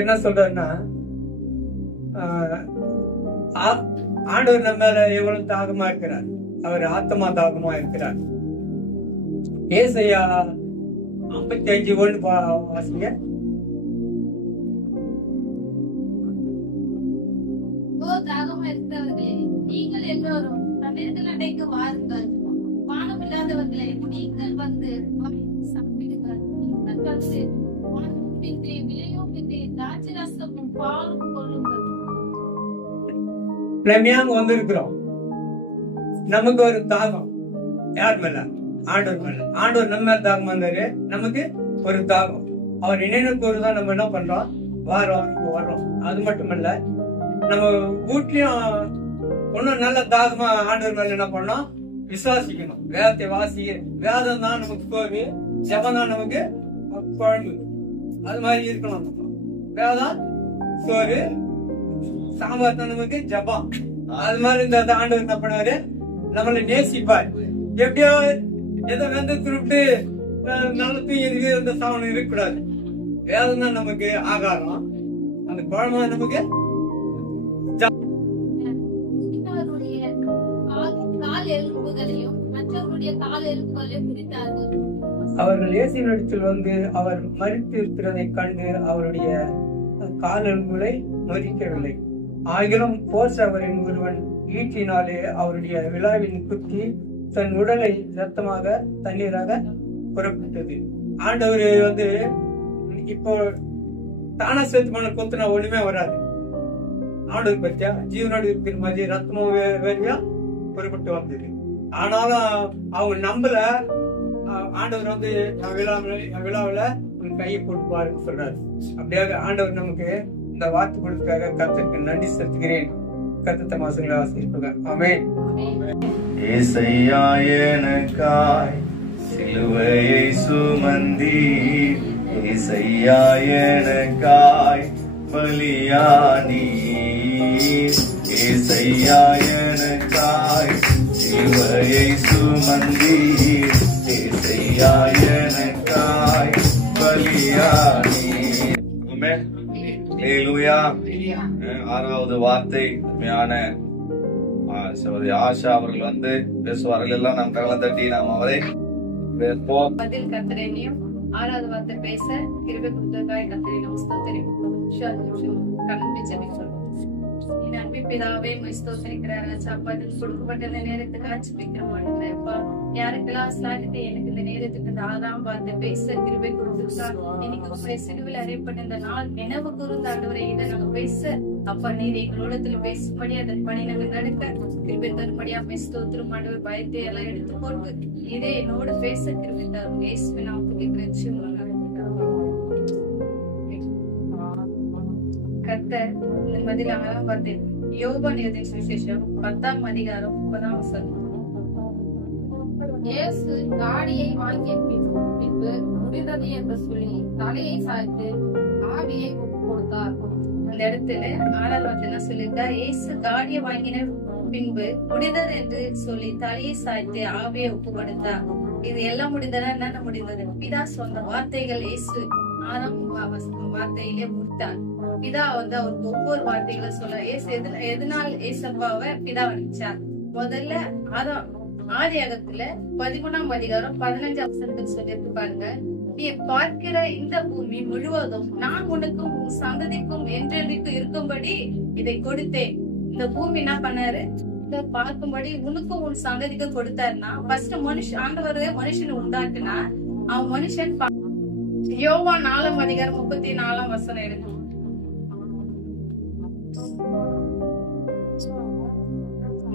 என்ன சொல்றன்னா, ஆண்டவர் நம்ம மேல எவ்வளவு தாகமா இருக்கிறார். அவர் ஆத்மா தாகமா இருக்கிறார். ஏசாயா 55:1 வாசிங்க. நீங்கள் எல்லோரும் தண்ணீர்கள் அடைக்கு வாருங்கள். பானம் இல்லாதவர்களை நீங்கள் வந்து சாப்பிடுங்கள். விலையும் திராட்சரசமும் பாலும் கொள்ளுங்கள். வந்திருக்கிறோம். நமக்கு ஒரு தாகம் யார் மேல? ஆண்டவர் மேல. ஆண்டவர் நம்ம மேல தாகம் வந்தாரு. நமக்கு ஒரு தாகம். அவர் நினைவு கூறுதான் நம்ம என்ன பண்றோம், வர்றோம். அது மட்டுமல்ல, நம்ம வீட்லயும் ஒன்னும் நல்ல தாகமா ஆண்டவர் மேல என்ன பண்ணோம், விசுவாசிக்கணும். வேதத்தை வாசிக்க. வேதம் தான் நமக்கு கோவி, ஜெபம் தான் நமக்கு குழம்பு. அது மாதிரி இருக்கணும். வேதம் சோறு, சாம்பார் தான் நமக்கு ஜபம். அது மாதிரி இந்த ஆண்டவர் என்ன பண்ணுவாரு, நம்மளை நேசிப்பார். எப்படியோ எதை வந்து குறிப்பிட்டு நல்ல தூங்கி இந்த சாவனம் இருக்கக்கூடாது. வேதம் தான் நமக்கு ஆகாரம், அந்த குழம்பு நமக்கு கால் எலும்புகளையும் மற்றவருடைய கால் எலும்புகளையும் பிரித்தார்கள். அவர்கள் இயேசுவினிடத்தில் வந்து அவர் மரித்து இருக்கிறதை கண்டு அவருடைய கால் எலும்புகளை மதிக்கவில்லை. ஆகிலும் போஸ் அவரின் ஒருவன் ஈட்டினாலே அவருடைய விழாவின் குத்தி தன் உடலை ரத்தமாக தண்ணீராக புறப்பட்டது. ஆண்டவர் வந்து இப்போ தானா சேர்த்து பண்ண கொத்துனா ஒண்ணுமே வராது. ஆண்டவர் பத்தியா ஜீவனோடு இருக்கிற மாதிரி ரத்தமும் வேறையா புறப்பட்டு வந்தது. ஆனாலும் அவங்க நம்பல. ஆண்டவர் வந்து விழாவில கையை போட்டு பாருன்னு சொல்றாரு. அப்படியாக ஆண்டவர் நமக்கு இந்த வார்த்தை கொடுத்ததுக்காக கர்த்தருக்கு நன்றி செலுத்துகிறேன். கர்த்தர் மாசங்களை ஆசீர்வதிப்பாங்க. ஆமென். ஏசையா எனக்காய் சிலுவையை சுமந்தீர், ஏசையா எனக்காய் பலியானீர், ஏசையா எனக்காய் சிலுவையை சுமந்தீர், ஏசையா எனக்காய் பலியானீர். ஆமென். ஹல்லேலூயா. ஆறாவது வார்த்தை உண்மையான சகோதரி ஆஷா அவர்கள் வந்து பேசுவார்கள். எல்லாம் நாம் கரங்களை தட்டி நாம் அவரை பேசுவோம். பதில் கர்த்தரையும் ஆறாவது வார்த்தை பேச கிருபை கொடுத்ததாய் கர்த்தரை நமஸ்தோத்திரம். கண்ணை ஜெபிக்கிறோம். என் அன்பு பிதாவே ஸ்தோத்திரிக்கிறார். பதில் கொடுக்கப்பட்ட இந்த நேரத்துக்கு ஆட்சிப்பிக்கிறோம். யாருக்கெல்லாம் ஸ்லாகிட்டு எனக்கு இந்த நேரத்துக்கு இந்த ஆறாம் வார்த்தை பேச கிருபை கொடுத்துருக்கா. இன்னைக்கு உங்களுடைய சிலுவில் அறையப்பட்ட இந்த நாள் நினைவு கூர்ந்த ஆண்டவரை இதை நாங்க பேச அப்பா நீர் எங்களோடத்துல பேசும்படி அதன் பணி நாங்க நடக்க கிருபை தரும்படியா ஸ்தோத்திரம். ஆண்டவர் பயத்தை எல்லாம் எடுத்து போட்டு இதே என்னோட பேச கிருபை தரும். இயேசுவின் நாமத்தில் கர்த்தர் இந்த பதில் ஆறாம் வார்த்தை யோவான் எழுதிய சுவிசேஷம் 10ஆம் அதிகாரம் 30ஆம் வசனம். இயேசு காடியை வாங்கிய பின்பு முடிந்தது என்று சொல்லி தலையை சாய்த்து ஆவியை ஒப்பு கொடுத்தார். அந்த இடத்துல ஆறாவது வார்த்தை என்ன சொல்லியிருக்கா, இயேசு காடியை வாங்கின பின்பு முடிந்தது என்று சொல்லி தலையை சாய்த்து ஆவியை ஒப்பு கொடுத்தார். இது எல்லாம் முடிந்ததா என்ன முடிந்தது? பிதா சொன்ன வார்த்தைகள் இயேசு ஆறாம் வார்த்தையிலே முடித்தார். பிதா வந்து அவருக்கு ஒவ்வொரு வார்த்தைகளை சொல்ல எதனால் ஏசப்பாவை பிதா வச்சார். முதல்ல ஆதியாகத்துல 13ஆம் அதிகாரம் 15ஆம் வசனத்தில் சொல்லிட்டு பாருங்க, நீ பார்க்கிற இந்த பூமி முழுவதும் நான் உனக்கும் உன் சந்ததிக்கும் என்றென்றைக்கு இருக்கும்படி இதை கொடுத்தேன். இந்த பூமி என்ன பண்ணாரு, இதை பார்க்கும்படி உனக்கும் உன் சந்ததிக்கும் கொடுத்தாருன்னா ஃபர்ஸ்ட் ஆண்டவர் மனுஷனை உண்டாக்குனா அவன் மனுஷன் யோவான் 4ஆம் அதிகாரம் 34ஆம் வசனம் எடுக்கும்.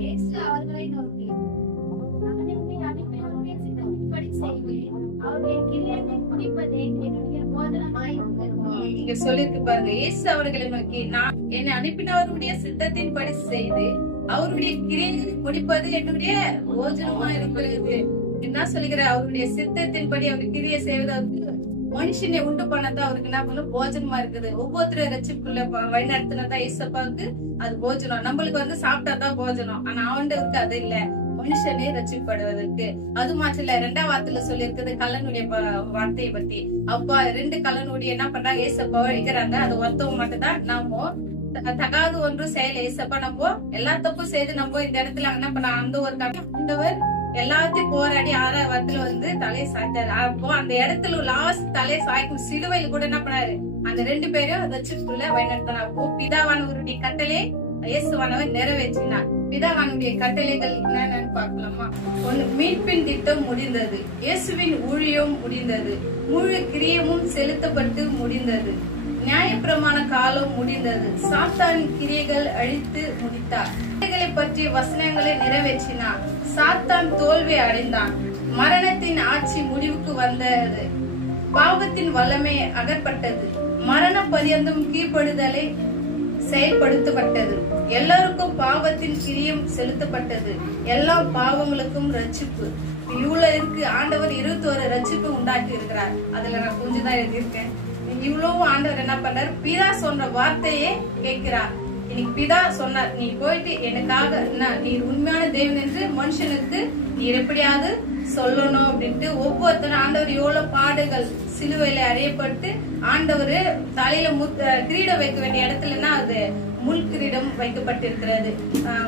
இயேசு அவர்களை நோக்கி, நான் உன்னை அனுப்பினவருடைய சித்தத்தின்படி செய்வேன். அவருடைய கிரியையை முடிப்பதே என்னுடைய போதனமாயிருக்கிறது. இங்க சொல்லிருக்கு பாருங்க, இயேசு அவர்களை நோக்கி நான் என்னை அனுப்பினவருடைய சித்தத்தின்படி செய்து அவருடைய கிரியையை முடிப்பது என்னுடைய போஜனமா இருக்கிறது. என்ன சொல்லுகிற, அவருடைய சித்தத்தின்படி அவர் கிரியை செய்வதற்கு மனுஷனை உண்டு பண்ணதான் அவருக்கு என்ன பண்ண போஜனமா இருக்குது. ஒவ்வொருத்தரும் ரட்சிப்புக்குள்ள வழிநடத்தினதான் இயேசப்பாவுக்கு அது போஜனம். நம்மளுக்கு வந்து சாப்பிட்டாதான் போஜனம். ஆனா ஆண்டவருக்கு அது இல்ல, மனுஷனே ரட்சிப்படுவதற்கு. அது மாற்றம் இல்ல. 2ஆம் வார்த்தையில சொல்லி இருக்குது கல்லனுடைய வார்த்தையை பத்தி. அப்பா 2 கல்லனுடைய என்ன பண்றாங்க, ஏசப்பா வைக்கிறாங்க. அது ஒருத்தவங்க மட்டும்தான் நம்ம தகாது ஒன்று செயல் ஏசப்பா நம்ம எல்லா தப்பும் செய்து நம்ம இந்த இடத்துல என்ன பண்ண அந்த ஒரு ஆண்டவர் எல்லாத்தையும் போராடி 6ஆம் வாரத்துல வந்து தலையை சாய்த்தாரு. அப்போ அந்த இடத்துல லாஸ்ட் தலையை சாய்க்கும் சிலுவையில் கூட என்ன பண்ணாரு, அந்த 2 பேரும் ரட்சிப்புக்குள்ள வழிநடத்தினார். அப்போ பிதாவானவருடைய கட்டளை இயேசுவானவர் நிறைவேற்றினார். பிதாவானுடைய கட்டளைகள் என்னன்னு பார்க்கலாமா? ஒண்ணு, மீட்பின் திட்டம் முடிந்தது. இயேசுவின் ஊழியம் முடிந்தது. முழு கிரியமும் செலுத்தப்பட்டு முடிந்தது. நியாயப்பிரமாண காலம் முடிந்தது. சாத்தானின் கிரியைகள் அழித்து முடித்தார். கிரியைகளை பற்றிய வசனங்களை நிறைவேற்றினார். சாத்தான் தோல்வி அடைந்தான். மரணத்தின் ஆட்சி முடிவுக்கு வந்தது. பாவத்தின் வல்லமை அகற்பட்டது. மரண பரியந்தம் கீழ்ப்படுதலை செயல்படுத்தப்பட்டது. எல்லாருக்கும் பாவத்தின் கிரியம் செலுத்தப்பட்டது. எல்லா பாவங்களுக்கும் ரட்சிப்பு. இவ்வளவு இருக்கு. ஆண்டவர் 21 ரட்சிப்பு உண்டாக்கி இருக்கிறார். அதுல நான் கொஞ்சம் தான் எழுதியிருக்கேன். இவ்வளவு ஆண்டவர் என்ன பண்றாரு, பிதா சொன்ன வார்த்தையே கேட்கிறார். இன்னைக்கு பிதா சொன்னார், நீ போயிட்டு எனக்காக நீர் உண்மையான தேவன் என்று மனுஷனுக்கு நீர் எப்படியாவது சொல்லணும் அப்படின்ட்டு ஒவ்வொருத்தரும் ஆண்டவர் எவ்வளவு பாடுகள் சிலுவையில அறையப்பட்டு ஆண்டவர் தலையில கிரீடம் வைக்க வேண்டிய இடத்துலன்னா அது முள் கிரீடம் வைக்கப்பட்டிருக்கிறது.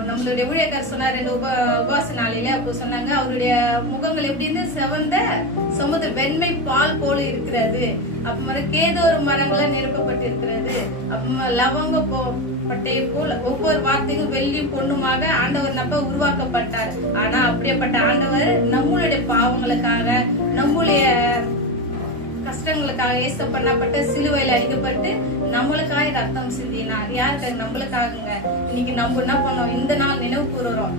நம்மளுடைய ஊழியக்காரர் சொன்னார் இந்த உபவாச நாளையில அப்போ சொன்னாங்க, அவருடைய முகங்கள் எப்படி இருந்து செவந்த சமுதிர வெண்மை பால் போல இருக்கிறது. அப்புறம் கேதோரு மரங்கள நிரப்பப்பட்டிருக்கிறது. அப்புறமா லவங்க பட்டையை போல் ஒவ்வொரு வார்த்தையும் வெள்ளியும் பொண்ணுமாக ஆண்டவர் நம்ம உருவாக்கப்பட்டார். ஆனா அப்படியேப்பட்ட ஆண்டவர் நம்மளுடைய பாவங்களுக்காக நம்மளுடைய கஷ்டங்களுக்காக ஏச பண்ணப்பட்ட சிலுவையில அடிக்கப்பட்டு நம்மளுக்காக ரத்தம் சிந்தினார். யாருக்காக? நம்மளுக்காகங்க. இன்னைக்கு நம்ம என்ன பண்ணோம், இந்த நாள் நினைவு கூறுறோம்.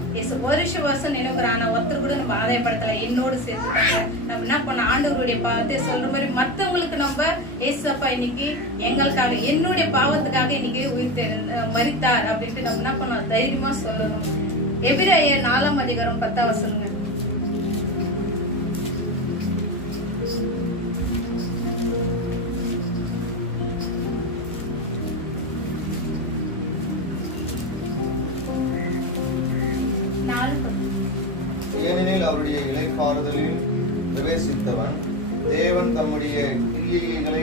வருஷம் நினைவுறோம். ஆனா ஒருத்தர் கூட நம்ம ஆதாயப்படுத்தல, என்னோடு சேர்த்துட்டாங்க. நம்ம என்ன பண்ணோம், ஆண்டவருடைய பாவத்தை சொல்ற மாதிரி மத்தவங்களுக்கு நம்ம ஏசப்பா இன்னைக்கு எங்களுக்காக என்னுடைய பாவத்துக்காக இன்னைக்கு உயிர் மரித்தார் அப்படின்ட்டு நம்ம என்ன பண்ணோம், தைரியமா சொல்லணும். எபிரேயர் 4ஆம் அதிகாரம் 10ஆம் வசனம். ஏனெனில் அவருடைய இளைப்பாறுதலில் பிரவேசித்தவன் தேவன் தம்முடைய கிரியைகளை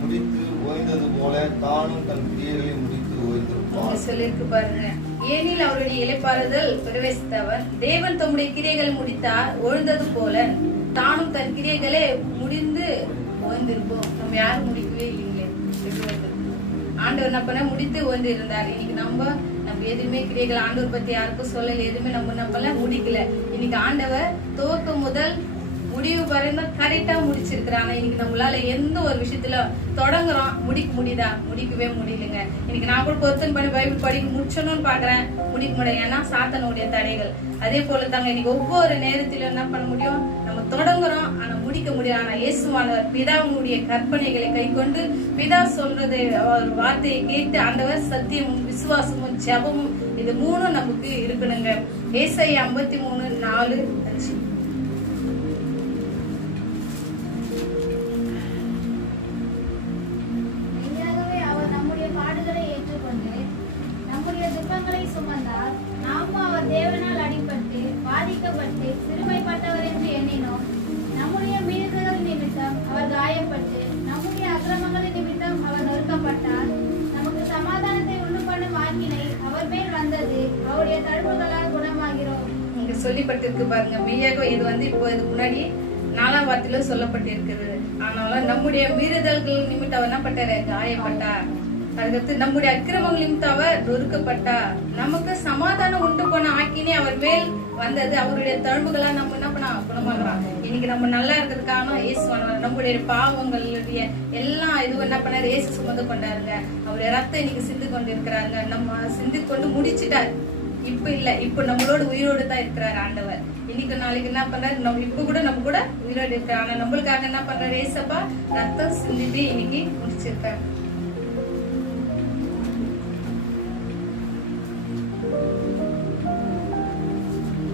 முடித்து ஓய்ந்தது போல தானும் தன் கிரியைகளை முடித்து ஓய்ந்திருப்பார். சொல்லிருக்கு பாருங்க, ஏனில் அவருடைய இளைப்பாறுதல் பிரவேசித்தவன் தேவன் தம்முடைய கிரியைகளை முடித்தார் ஓய்ந்தது போல தானும் தன் கிரியைகளை முடிந்து ஓய்ந்திருப்போம். நம்ம யாரும் முடிக்கவே இல்லைங்க. ஆண்டவர் என்ன பண்ண முடித்து ஓய்ந்து இருந்தார். இன்னைக்கு நம்ம எதுவுமே கிரியைகள் ஆண்டவர் பத்தி யாருக்கும் சொல்லல, எதுவுமே நம்ம நம்பல, முடிக்கல. இன்னைக்கு ஆண்டவர் துவக்கம் முதல் முடிவு வரைக்கும் கரெக்டா முடிச்சிருக்கிறாங்க. இன்னைக்கு நம்மளால எந்த ஒரு விஷயத்துல தொடங்குறோம், முடிக்க முடியுதா? முடிக்கவே முடியலங்க. இன்னைக்கு நான் கூட பொருத்தன் பண்ணி பைபிள் படிக்க முடிச்சணும்னு பாக்குறேன், முடிக்க முடியாது. ஏன்னா சாத்தனுடைய தடைகள். அதே போல தாங்க இன்னைக்கு ஒவ்வொரு நேரத்திலும் என்ன பண்ண முடியும், நம்ம தொடங்குறோம் ஆனா முடிக்க முடியாது. ஆனா இயேசுவானவர் பிதாவுடைய கற்பனைகளை கை கொண்டு பிதா சொல்றதை வார்த்தையை கேட்டு ஆண்டவர் சத்தியமும் விசுவாசமும் ஜெபமும் இது மூணும் நமக்கு இருக்கணுங்க. ஏசாயா 53:4-5. சுமந்தார். நாமும் அவர் தேவனால் அடிபட்டு பாதிக்கப்பட்டு சிறுமைப்பட்டவர் என்று எண்ணினோம். நம்முடைய மீறுதல் நிமித்தம் அவர் காயப்பட்டு நம்முடைய அக்கிரமங்களின் நிமித்தம் அவர் நொறுக்கப்பட்டார். நமக்கு சமாதானத்தை உண்டு பண்ணும் ஆக்கினை அவர் மேல் வந்தது. அவருடைய தழும்புகளால் குணமாகிறோம். இங்க சொல்லப்பட்டிருக்கு பாருங்க. மெய்யாக இது இப்போ இதுக்கு முன்னாடி 4ஆம் வார்த்தையில சொல்லப்பட்டிருக்கிறது. ஆனாலும் நம்முடைய மீறுதல்கள் நிமித்தம் அவர் என்ன பட்டாரு, காயப்பட்டார். அதுக்கு நம்முடைய அக்கிரமங்கள் நிமித்தம் அவர் நொறுக்கப்பட்டார். நமக்கு சமாதானம் உண்டு பண்ண ஆக்கினே அவர் மேல் வந்தது. அவருடைய தழும்புகளா நம்ம என்ன பண்ண குணமாகலாம். இன்னைக்கு நம்ம நல்லா இருக்கிறதுக்கான இயேசுவானவர் நம்முடைய பாவங்களுடைய எல்லா இதுவும் என்ன பண்ணாரு, இயேசு சுமந்து கொண்டாருங்க. அவருடைய ரத்தம் இன்னைக்கு சிந்து கொண்டு இருக்கிறாங்க. நம்ம சிந்து கொண்டு முடிச்சுட்டாரு. இப்ப இல்ல, இப்ப நம்மளோட உயிரோடு தான் இருக்கிறாரு ஆண்டவர். இன்னைக்கு நாளைக்கு என்ன பண்றாரு, நம்ம இப்ப கூட நம்ம கூட உயிரோடு இருக்கிறார். ஆனா நம்மளுக்காக என்ன பண்றாரு, ஏசப்பா ரத்தம் சிந்திட்டு இன்னைக்கு முடிச்சிருக்காரு.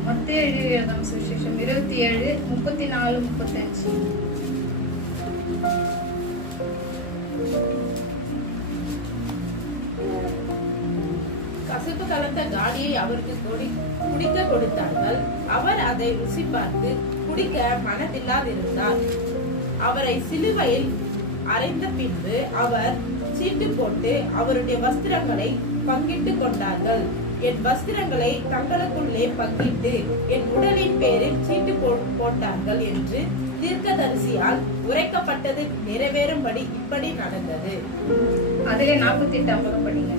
மத்தேயு எழுதின சுவிசேஷம் 27:34-35. கசப்பு கலந்த காடியை அவருக்கு குடிக்க கொடுத்தார்கள். அவர் அதை ருசி பார்த்து குடிக்க மனதில்லாதிருந்தார். அவரை சிலுவையில் அறைந்த பின்பு அவர் சீட்டு போட்டு அவருடைய வஸ்திரங்களை பங்கிட்டு கொண்டார்கள். என் வஸ்திரங்களை தங்களுக்குள்ளே பங்கிட்டு என் உடலின் பேரில் சீட்டு போட்டார்கள் என்று தீர்க்கதரிசியால் உரைக்கப்பட்டது நிறைவேறும்படி இப்படி நடந்தது. அதிலே 48 படிங்க.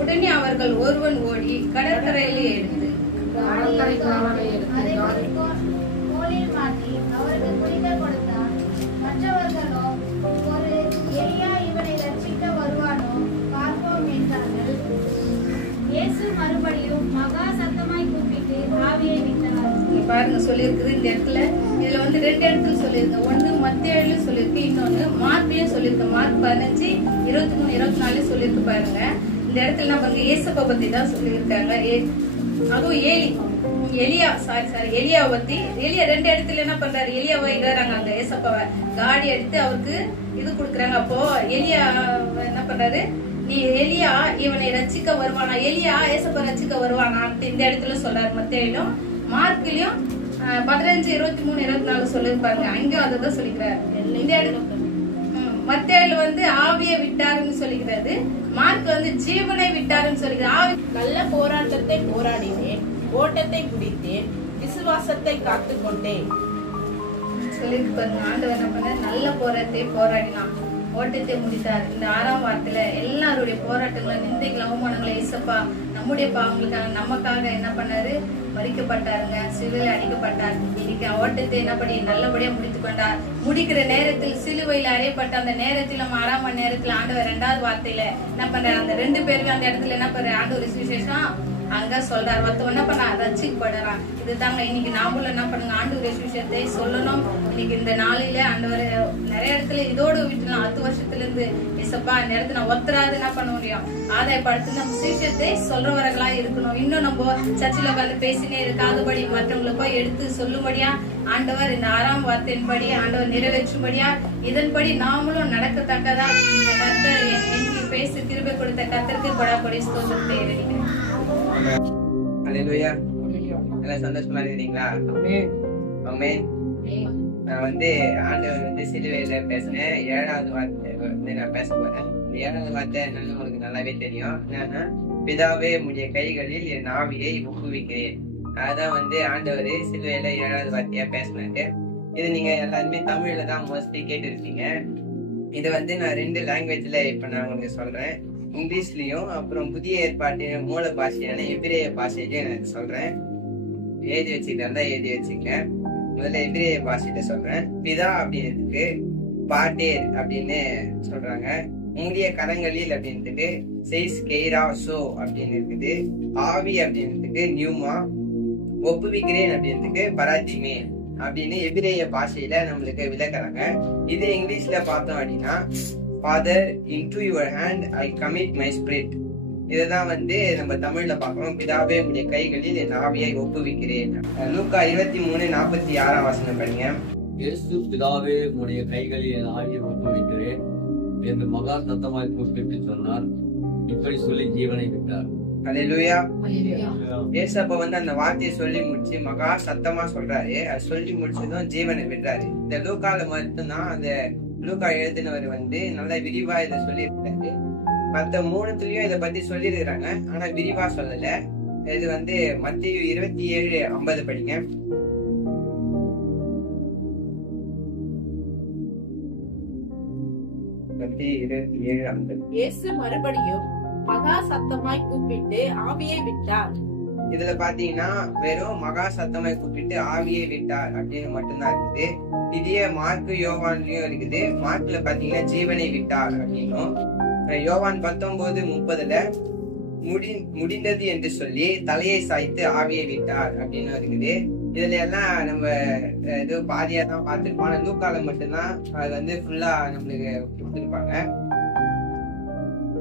உடனே அவர்கள் ஒருவன் ஓடி கடற்கரையிலே எடுத்து கோலில் மாட்டி அவருக்கு குடிக்க கொடுத்தார். மற்றவர்களோ ஒரு எலியா இவனை ரட்சிக்க வருவானோ பார்ப்போம் என்றார்கள். இயேசு மறுபடியும் மகா சத்தமாய் கூப்பிட்டு ஆவியை விட்டார். பாருங்க சொல்லியிருக்குது இந்த இடத்துல. இதுல 2 இடத்துல சொல்லியிருக்கு. ஒண்ணு மத்தேயுல சொல்லியிருக்கு, இன்னொன்னு மார்க்லயும் சொல்லியிருக்கு. மார்க் 15:23-24 சொல்லியிருக்கு பாருங்க. இந்த இடத்துல என்ன பாருங்க, இயேசுவை பத்தி தான் சொல்லியிருக்காங்க. அதுவும் எலியாவை பத்தி. எலியா 2 இடத்துல என்ன பண்றாரு, எலியாவை இடுறாங்க அங்க ஏசப்பாவை காடி எடுத்து அவருக்கு இது கொடுக்குறாங்க. அப்போ எலியா என்ன பண்றாரு, நீ எலியா இவனை ரட்சிக்க வருவானா, எலியா ஏசப்பா ரட்சிக்க வருவானா இந்த இடத்துல சொல்றாரு. மத்தேயிலும் மார்க்லயும் 15, 23, 24 சொல்லிருப்பாங்க. அங்கேயும் அததான் சொல்லிக்கிறாரு. இந்த இடத்துல மத்தேயில ஆவியை விட்டாருன்னு சொல்லிக்கிறது, மார்க் ஜீவனை விட்டாருன்னு சொல்லிக்கிறார். நல்ல போராட்டத்தை போராடினேன், ஓட்டத்தை முடித்தேன், விசுவாசத்தை காத்துக்கொண்டேன் சொல்லிருப்பாருங்க. ஆண்டவர் என்ன பண்ண, நல்ல போராட்டத்தை போராடினான், ஓட்டத்தை முடித்தார். இந்த 6ஆம் வாரத்துல எல்லாருடைய போராட்டங்களை, நிந்தைகள், அவமானங்களை இயேசப்பா நம்முடைய பாவங்களுக்காக நமக்காக என்ன பண்ணாரு, மறிக்கப்பட்டாருங்க, சிலுவையில் அடிக்கப்பட்டார். இன்னைக்கு ஓட்டத்தை என்ன பண்ணி நல்லபடியா முடித்து கொண்டார். முடிக்கிற நேரத்தில் சிலுவையில் அறையப்பட்ட அந்த நேரத்தில் நம்ம 6ஆம் மணி நேரத்துல ஆண்டவர் 2வது வார்த்தையில என்ன பண்றாரு, அந்த 2 பேருமே அந்த இடத்துல என்ன பண்றாரு, ஆண்டவர் விசேஷம் அங்க சொல்றாரு. ஒருத்தவன் என்ன பண்ணா, ரட்சிக்கப்படுறான். இதுதாங்க இன்னைக்கு நாமளும் என்ன பண்ணுங்க, ஆண்டவர் விஷயத்தை சொல்லணும். இன்னைக்கு இந்த நாளில ஆண்டவர் நிறைய இடத்துல இதோடு விட்டுலாம் 10 வருஷத்துல இருந்து இசப்பா இந்த இடத்துல நான் ஒத்தராது என்ன பண்ண முடியும், ஆதாயப்படுத்தி நம்ம விஷயத்தை சொல்றவர்களா இருக்கணும். இன்னும் நம்ம சர்ச்சில் உட்காந்து பேசினே இருக்காதபடி மற்றவங்களுக்கு எடுத்து சொல்லும்படியா ஆண்டவர் இந்த 6ஆம் வார்த்தையின்படி ஆண்டவர் நிறைவேற்றும்படியா இதன்படி நாமளும் நடக்கத்தக்கதா கர்த்தர் எனக்கு பேசி திரும்ப கொடுத்த கர்த்தருக்கு கொடாப்படி ஸ்தோத்திரத்தை ஏறிக்கிறேன். அல்லேலூயா. எல்லாம் சந்தோஷமா இருக்கிறீங்களா? ஆமென். நான் ஆண்டவர் சிலுவையில பேசினேன். 7வது வார்த்தை நான் பேச போறேன். 7வது வார்த்தை உங்களுக்கு நல்லாவே தெரியும். என்னன்னா, பிதாவே உடைய கைகளில் என் ஆவியை ஒப்புவிக்கிறேன். அதான் ஆண்டவர் சிலுவையில 7வது வார்த்தையா பேசினாரு. இது நீங்க எல்லாருமே தமிழ்ல தான் மோஸ்ட்லி கேட்டு இருக்கீங்க. இது நான் 2 லாங்குவேஜ்ல இப்ப நான் உங்களுக்கு சொல்றேன். இங்கிலீஷ்லயும் அப்புறம் புதிய ஏற்பாட்டின் மூல பாஷையான எபிரேய பாஷையிலையும் நான் சொல்றேன். எழுதி வச்சுக்க. முதல்ல எபிரேய பாஷையில சொல்றேன். பிதா அப்படின்றதுக்கு பாட்டேர் அப்படின்னு சொல்றாங்க. உங்களுடைய கரங்களில் அப்படின்றதுக்கு செய்ஸ் கெய்ரா சோ அப்படின்னு இருக்குது. ஆவி அப்படின்றதுக்கு நியூமா, ஒப்புவிக்கிறேன் அப்படின்றதுக்கு பராத்திமே அப்படின்னு எபிரேய பாஷையில நம்மளுக்கு விளக்குறாங்க. இது இங்கிலீஷ்ல பார்த்தோம் அப்படின்னா, Father, into your hand I commit my spirit. இதுதான் நம்ம தமிழ்ல பாக்குறோம். பிதாவே உடைய கைகளில் என் ஆவியை ஒப்புவிக்கிறேன். லூக்கா 23:46 வசனம் படிங்க. இயேசு பிதாவே உடைய கைகளில் என் ஆவியை ஒப்புவிக்கிறேன் என்று மகா சத்தமாய் கூப்பிட்டு சொன்னார். இப்படி சொல்லி ஜீவனை விட்டார். அல்லேலூயா. இயேசு அப்ப அந்த வார்த்தையை சொல்லி முடிச்சு மகா சத்தமா சொல்றாரு. அது சொல்லி முடிச்சதும் ஜீவனை விடுறாரு. இந்த லூக்கால மட்டும்தான் அந்த லூக்கா எழுதினவர் நல்லா விரிவா இதை சொல்லியிருக்காரு. மத்த 3துலயும் இதை பத்தி சொல்லியிருக்கிறாங்க, ஆனா விரிவா சொல்லல. இது மத்தேயு 27:50 படிங்க. மத்தேயு 27:50. இயேசு மறுபடியும் மகா சத்தமாய் கூப்பிட்டு ஆவியை விட்டார். இதுல பாத்தீங்கன்னா வெறும் மகா சத்தமாய் கூப்பிட்டு ஆவியை விட்டார் அப்படின்னு மட்டும்தான் இருக்குது. இதே மார்க்கு யோவான்லயும் இருக்குது. மார்க்ல பாத்தீங்கன்னா ஜீவனை விட்டார் அப்படின்னும், யோவான் 19:30 முடிந்தது என்று சொல்லி தலையை சாய்த்து ஆவியை விட்டார் அப்படின்னு இருக்குது. இதுல எல்லாம் நம்ம இது பாதியா தான் பார்த்திருப்போம். ஆனா லூக்கால மட்டும்தான் அது ஃபுல்லா நம்மளுக்கு கொடுத்துருப்பாங்க.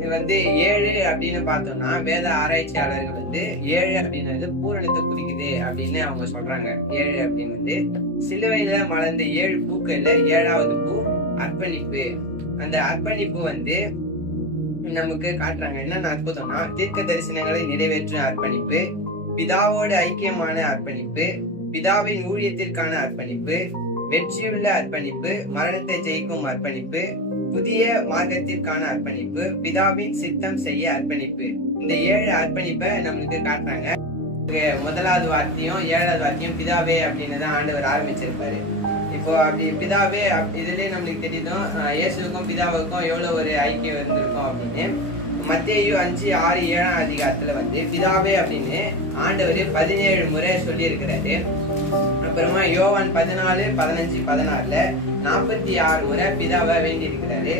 இது 7 அப்படின்னு பார்த்தோம்னா வேத ஆராய்ச்சியாளர்கள் 7 அப்படின்றது பூரணத்தை குறிக்குது அப்படின்னு அவங்க சொல்றாங்க. 7 அப்படின்னு சிலுவையில மலர்ந்த 7 பூக்கள்ல 7வது பூ அர்ப்பணிப்பு. அந்த அர்ப்பணிப்பு நமக்கு காட்டுறாங்க. என்னென்ன அற்புதம்னா, தீர்க்க தரிசனங்களை நிறைவேற்றும் அர்ப்பணிப்பு, பிதாவோடு ஐக்கியமான அர்ப்பணிப்பு, பிதாவின் ஊழியத்திற்கான அர்ப்பணிப்பு, வெற்றியுள்ள அர்ப்பணிப்பு, மரணத்தை ஜெயிக்கும் அர்ப்பணிப்பு, புதிய மார்க்கத்திற்கான அர்ப்பணிப்பு, பிதாவின் சித்தம் செய்ய அர்ப்பணிப்பு. இந்த 7 அர்ப்பணிப்பை நம்மளுக்கு காட்டுறாங்க. 1வது வார்த்தையும் 7வது வார்த்தையும் பிதாவே அப்படின்னு தான் ஆண்டவர் ஆரம்பிச்சிருப்பாரு. இப்போ அப்படி பிதாவே இதுலயே நம்மளுக்கு தெரியுதும் இயேசுக்கும் பிதாவுக்கும் எவ்வளவு ஒரு ஐக்கியம் இருந்திருக்கும் அப்படின்னு. மத்தேயு 5:6-7 அதிகாரத்துல பிதாவே அப்படின்னு ஆண்டவர் 17 முறை சொல்லி இருக்கிறாரு. அப்புறமா யோவான் 14:15-16 46 முறை பிதாவை வேண்டி இருக்கிறாரு.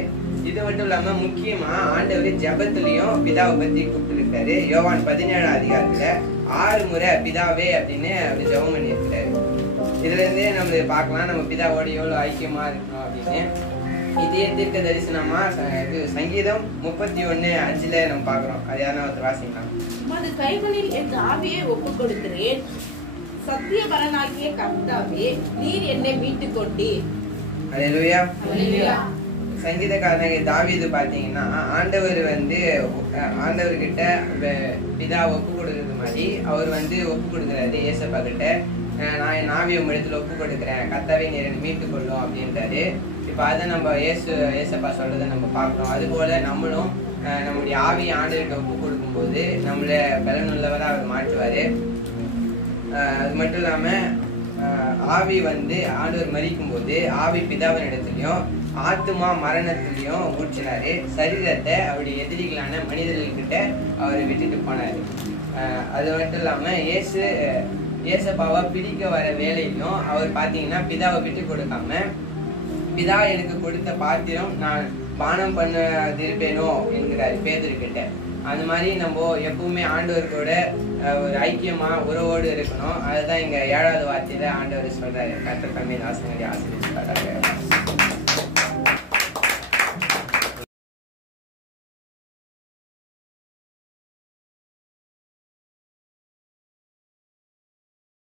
இது மட்டும் இல்லாம முக்கியமா ஆண்டவர் ஜெபத்திலையும் பிதாவை பத்தி கூப்பிட்டு இருக்காரு. யோவான் 17 அதிகாரத்துல 6 முறை பிதாவே அப்படின்னு அவர் ஜெபம் பண்ணி இருக்கிறாரு. இதுல இருந்தே நம்ம பார்க்கலாம் நம்ம பிதாவோட எவ்வளவு ஐக்கியமா இருக்கணும் அப்படின்னு. இதே தீர்க்க தரிசனமா சங்கீதம் 31:5 நம்ம பாக்குறோம். அது யாரா வாசிக்கலாம். உமது கைகளில் என் ஆவியை ஒப்புக் கொடுக்கிறேன், சத்தியபரனாகிய கர்த்தாவே, நீர் என்னை மீட்டுக் கொண்டீர். அல்லேலூயா. சங்கீதக்காரனாகிய தாவீது பாத்தீங்கன்னா ஆண்டவர் ஆண்டவர்கிட்ட பிதா ஒப்பு கொடுக்கறது மாதிரி அவர் ஒப்பு கொடுக்குறாரு ஏசப்பா கிட்ட. நான் என் ஆவியை இடத்துல ஒப்பு கொடுக்குறேன், கர்த்தாவே நீர் மீட்டு கொள்ளும் அப்படின்றாரு. இப்ப அதை நம்ம ஏசப்பா சொல்றதை நம்ம பார்க்கிறோம். அது போல நம்மளும் நம்முடைய ஆவியை ஆண்டவர்கிட்ட ஒப்பு கொடுக்கும்போது நம்மள பலனுள்ளவரா அவர் மாற்றுவாரு. அது மட்டும் இல்லாம ஆவி ஆண்டவர் மரிக்கும் போது ஆவி பிதாவின் இடத்துலயும் ஆத்மா மரணத்திலையும் ஊற்றினாரு. சரீரத்தை அவருடைய எதிரிகளான மனிதர்கள்கிட்ட அவர் விட்டுட்டு போனாரு. அது மட்டும் இல்லாம ஏசப்பாவை பிடிக்க வர வேலையிலும் அவர் பாத்தீங்கன்னா பிதாவை விட்டு கொடுக்காம, பிதா எனக்கு கொடுத்த பாத்திரம் நான் பானம் பண்ணதிருப்பேனோ என்கிறாரு பேதுருக்கிட்ட. அந்த மாதிரி நம்ம எப்பவுமே ஆண்டவர் கூட ஒரு ஐக்கியமா உறவோடு இருக்கணும். அதுதான் இங்க 7வது வார்த்தையில ஆண்டவர் சொல்றாரு. கர்த்தர் தம்மை ஆசீர்வதிப்பாராக.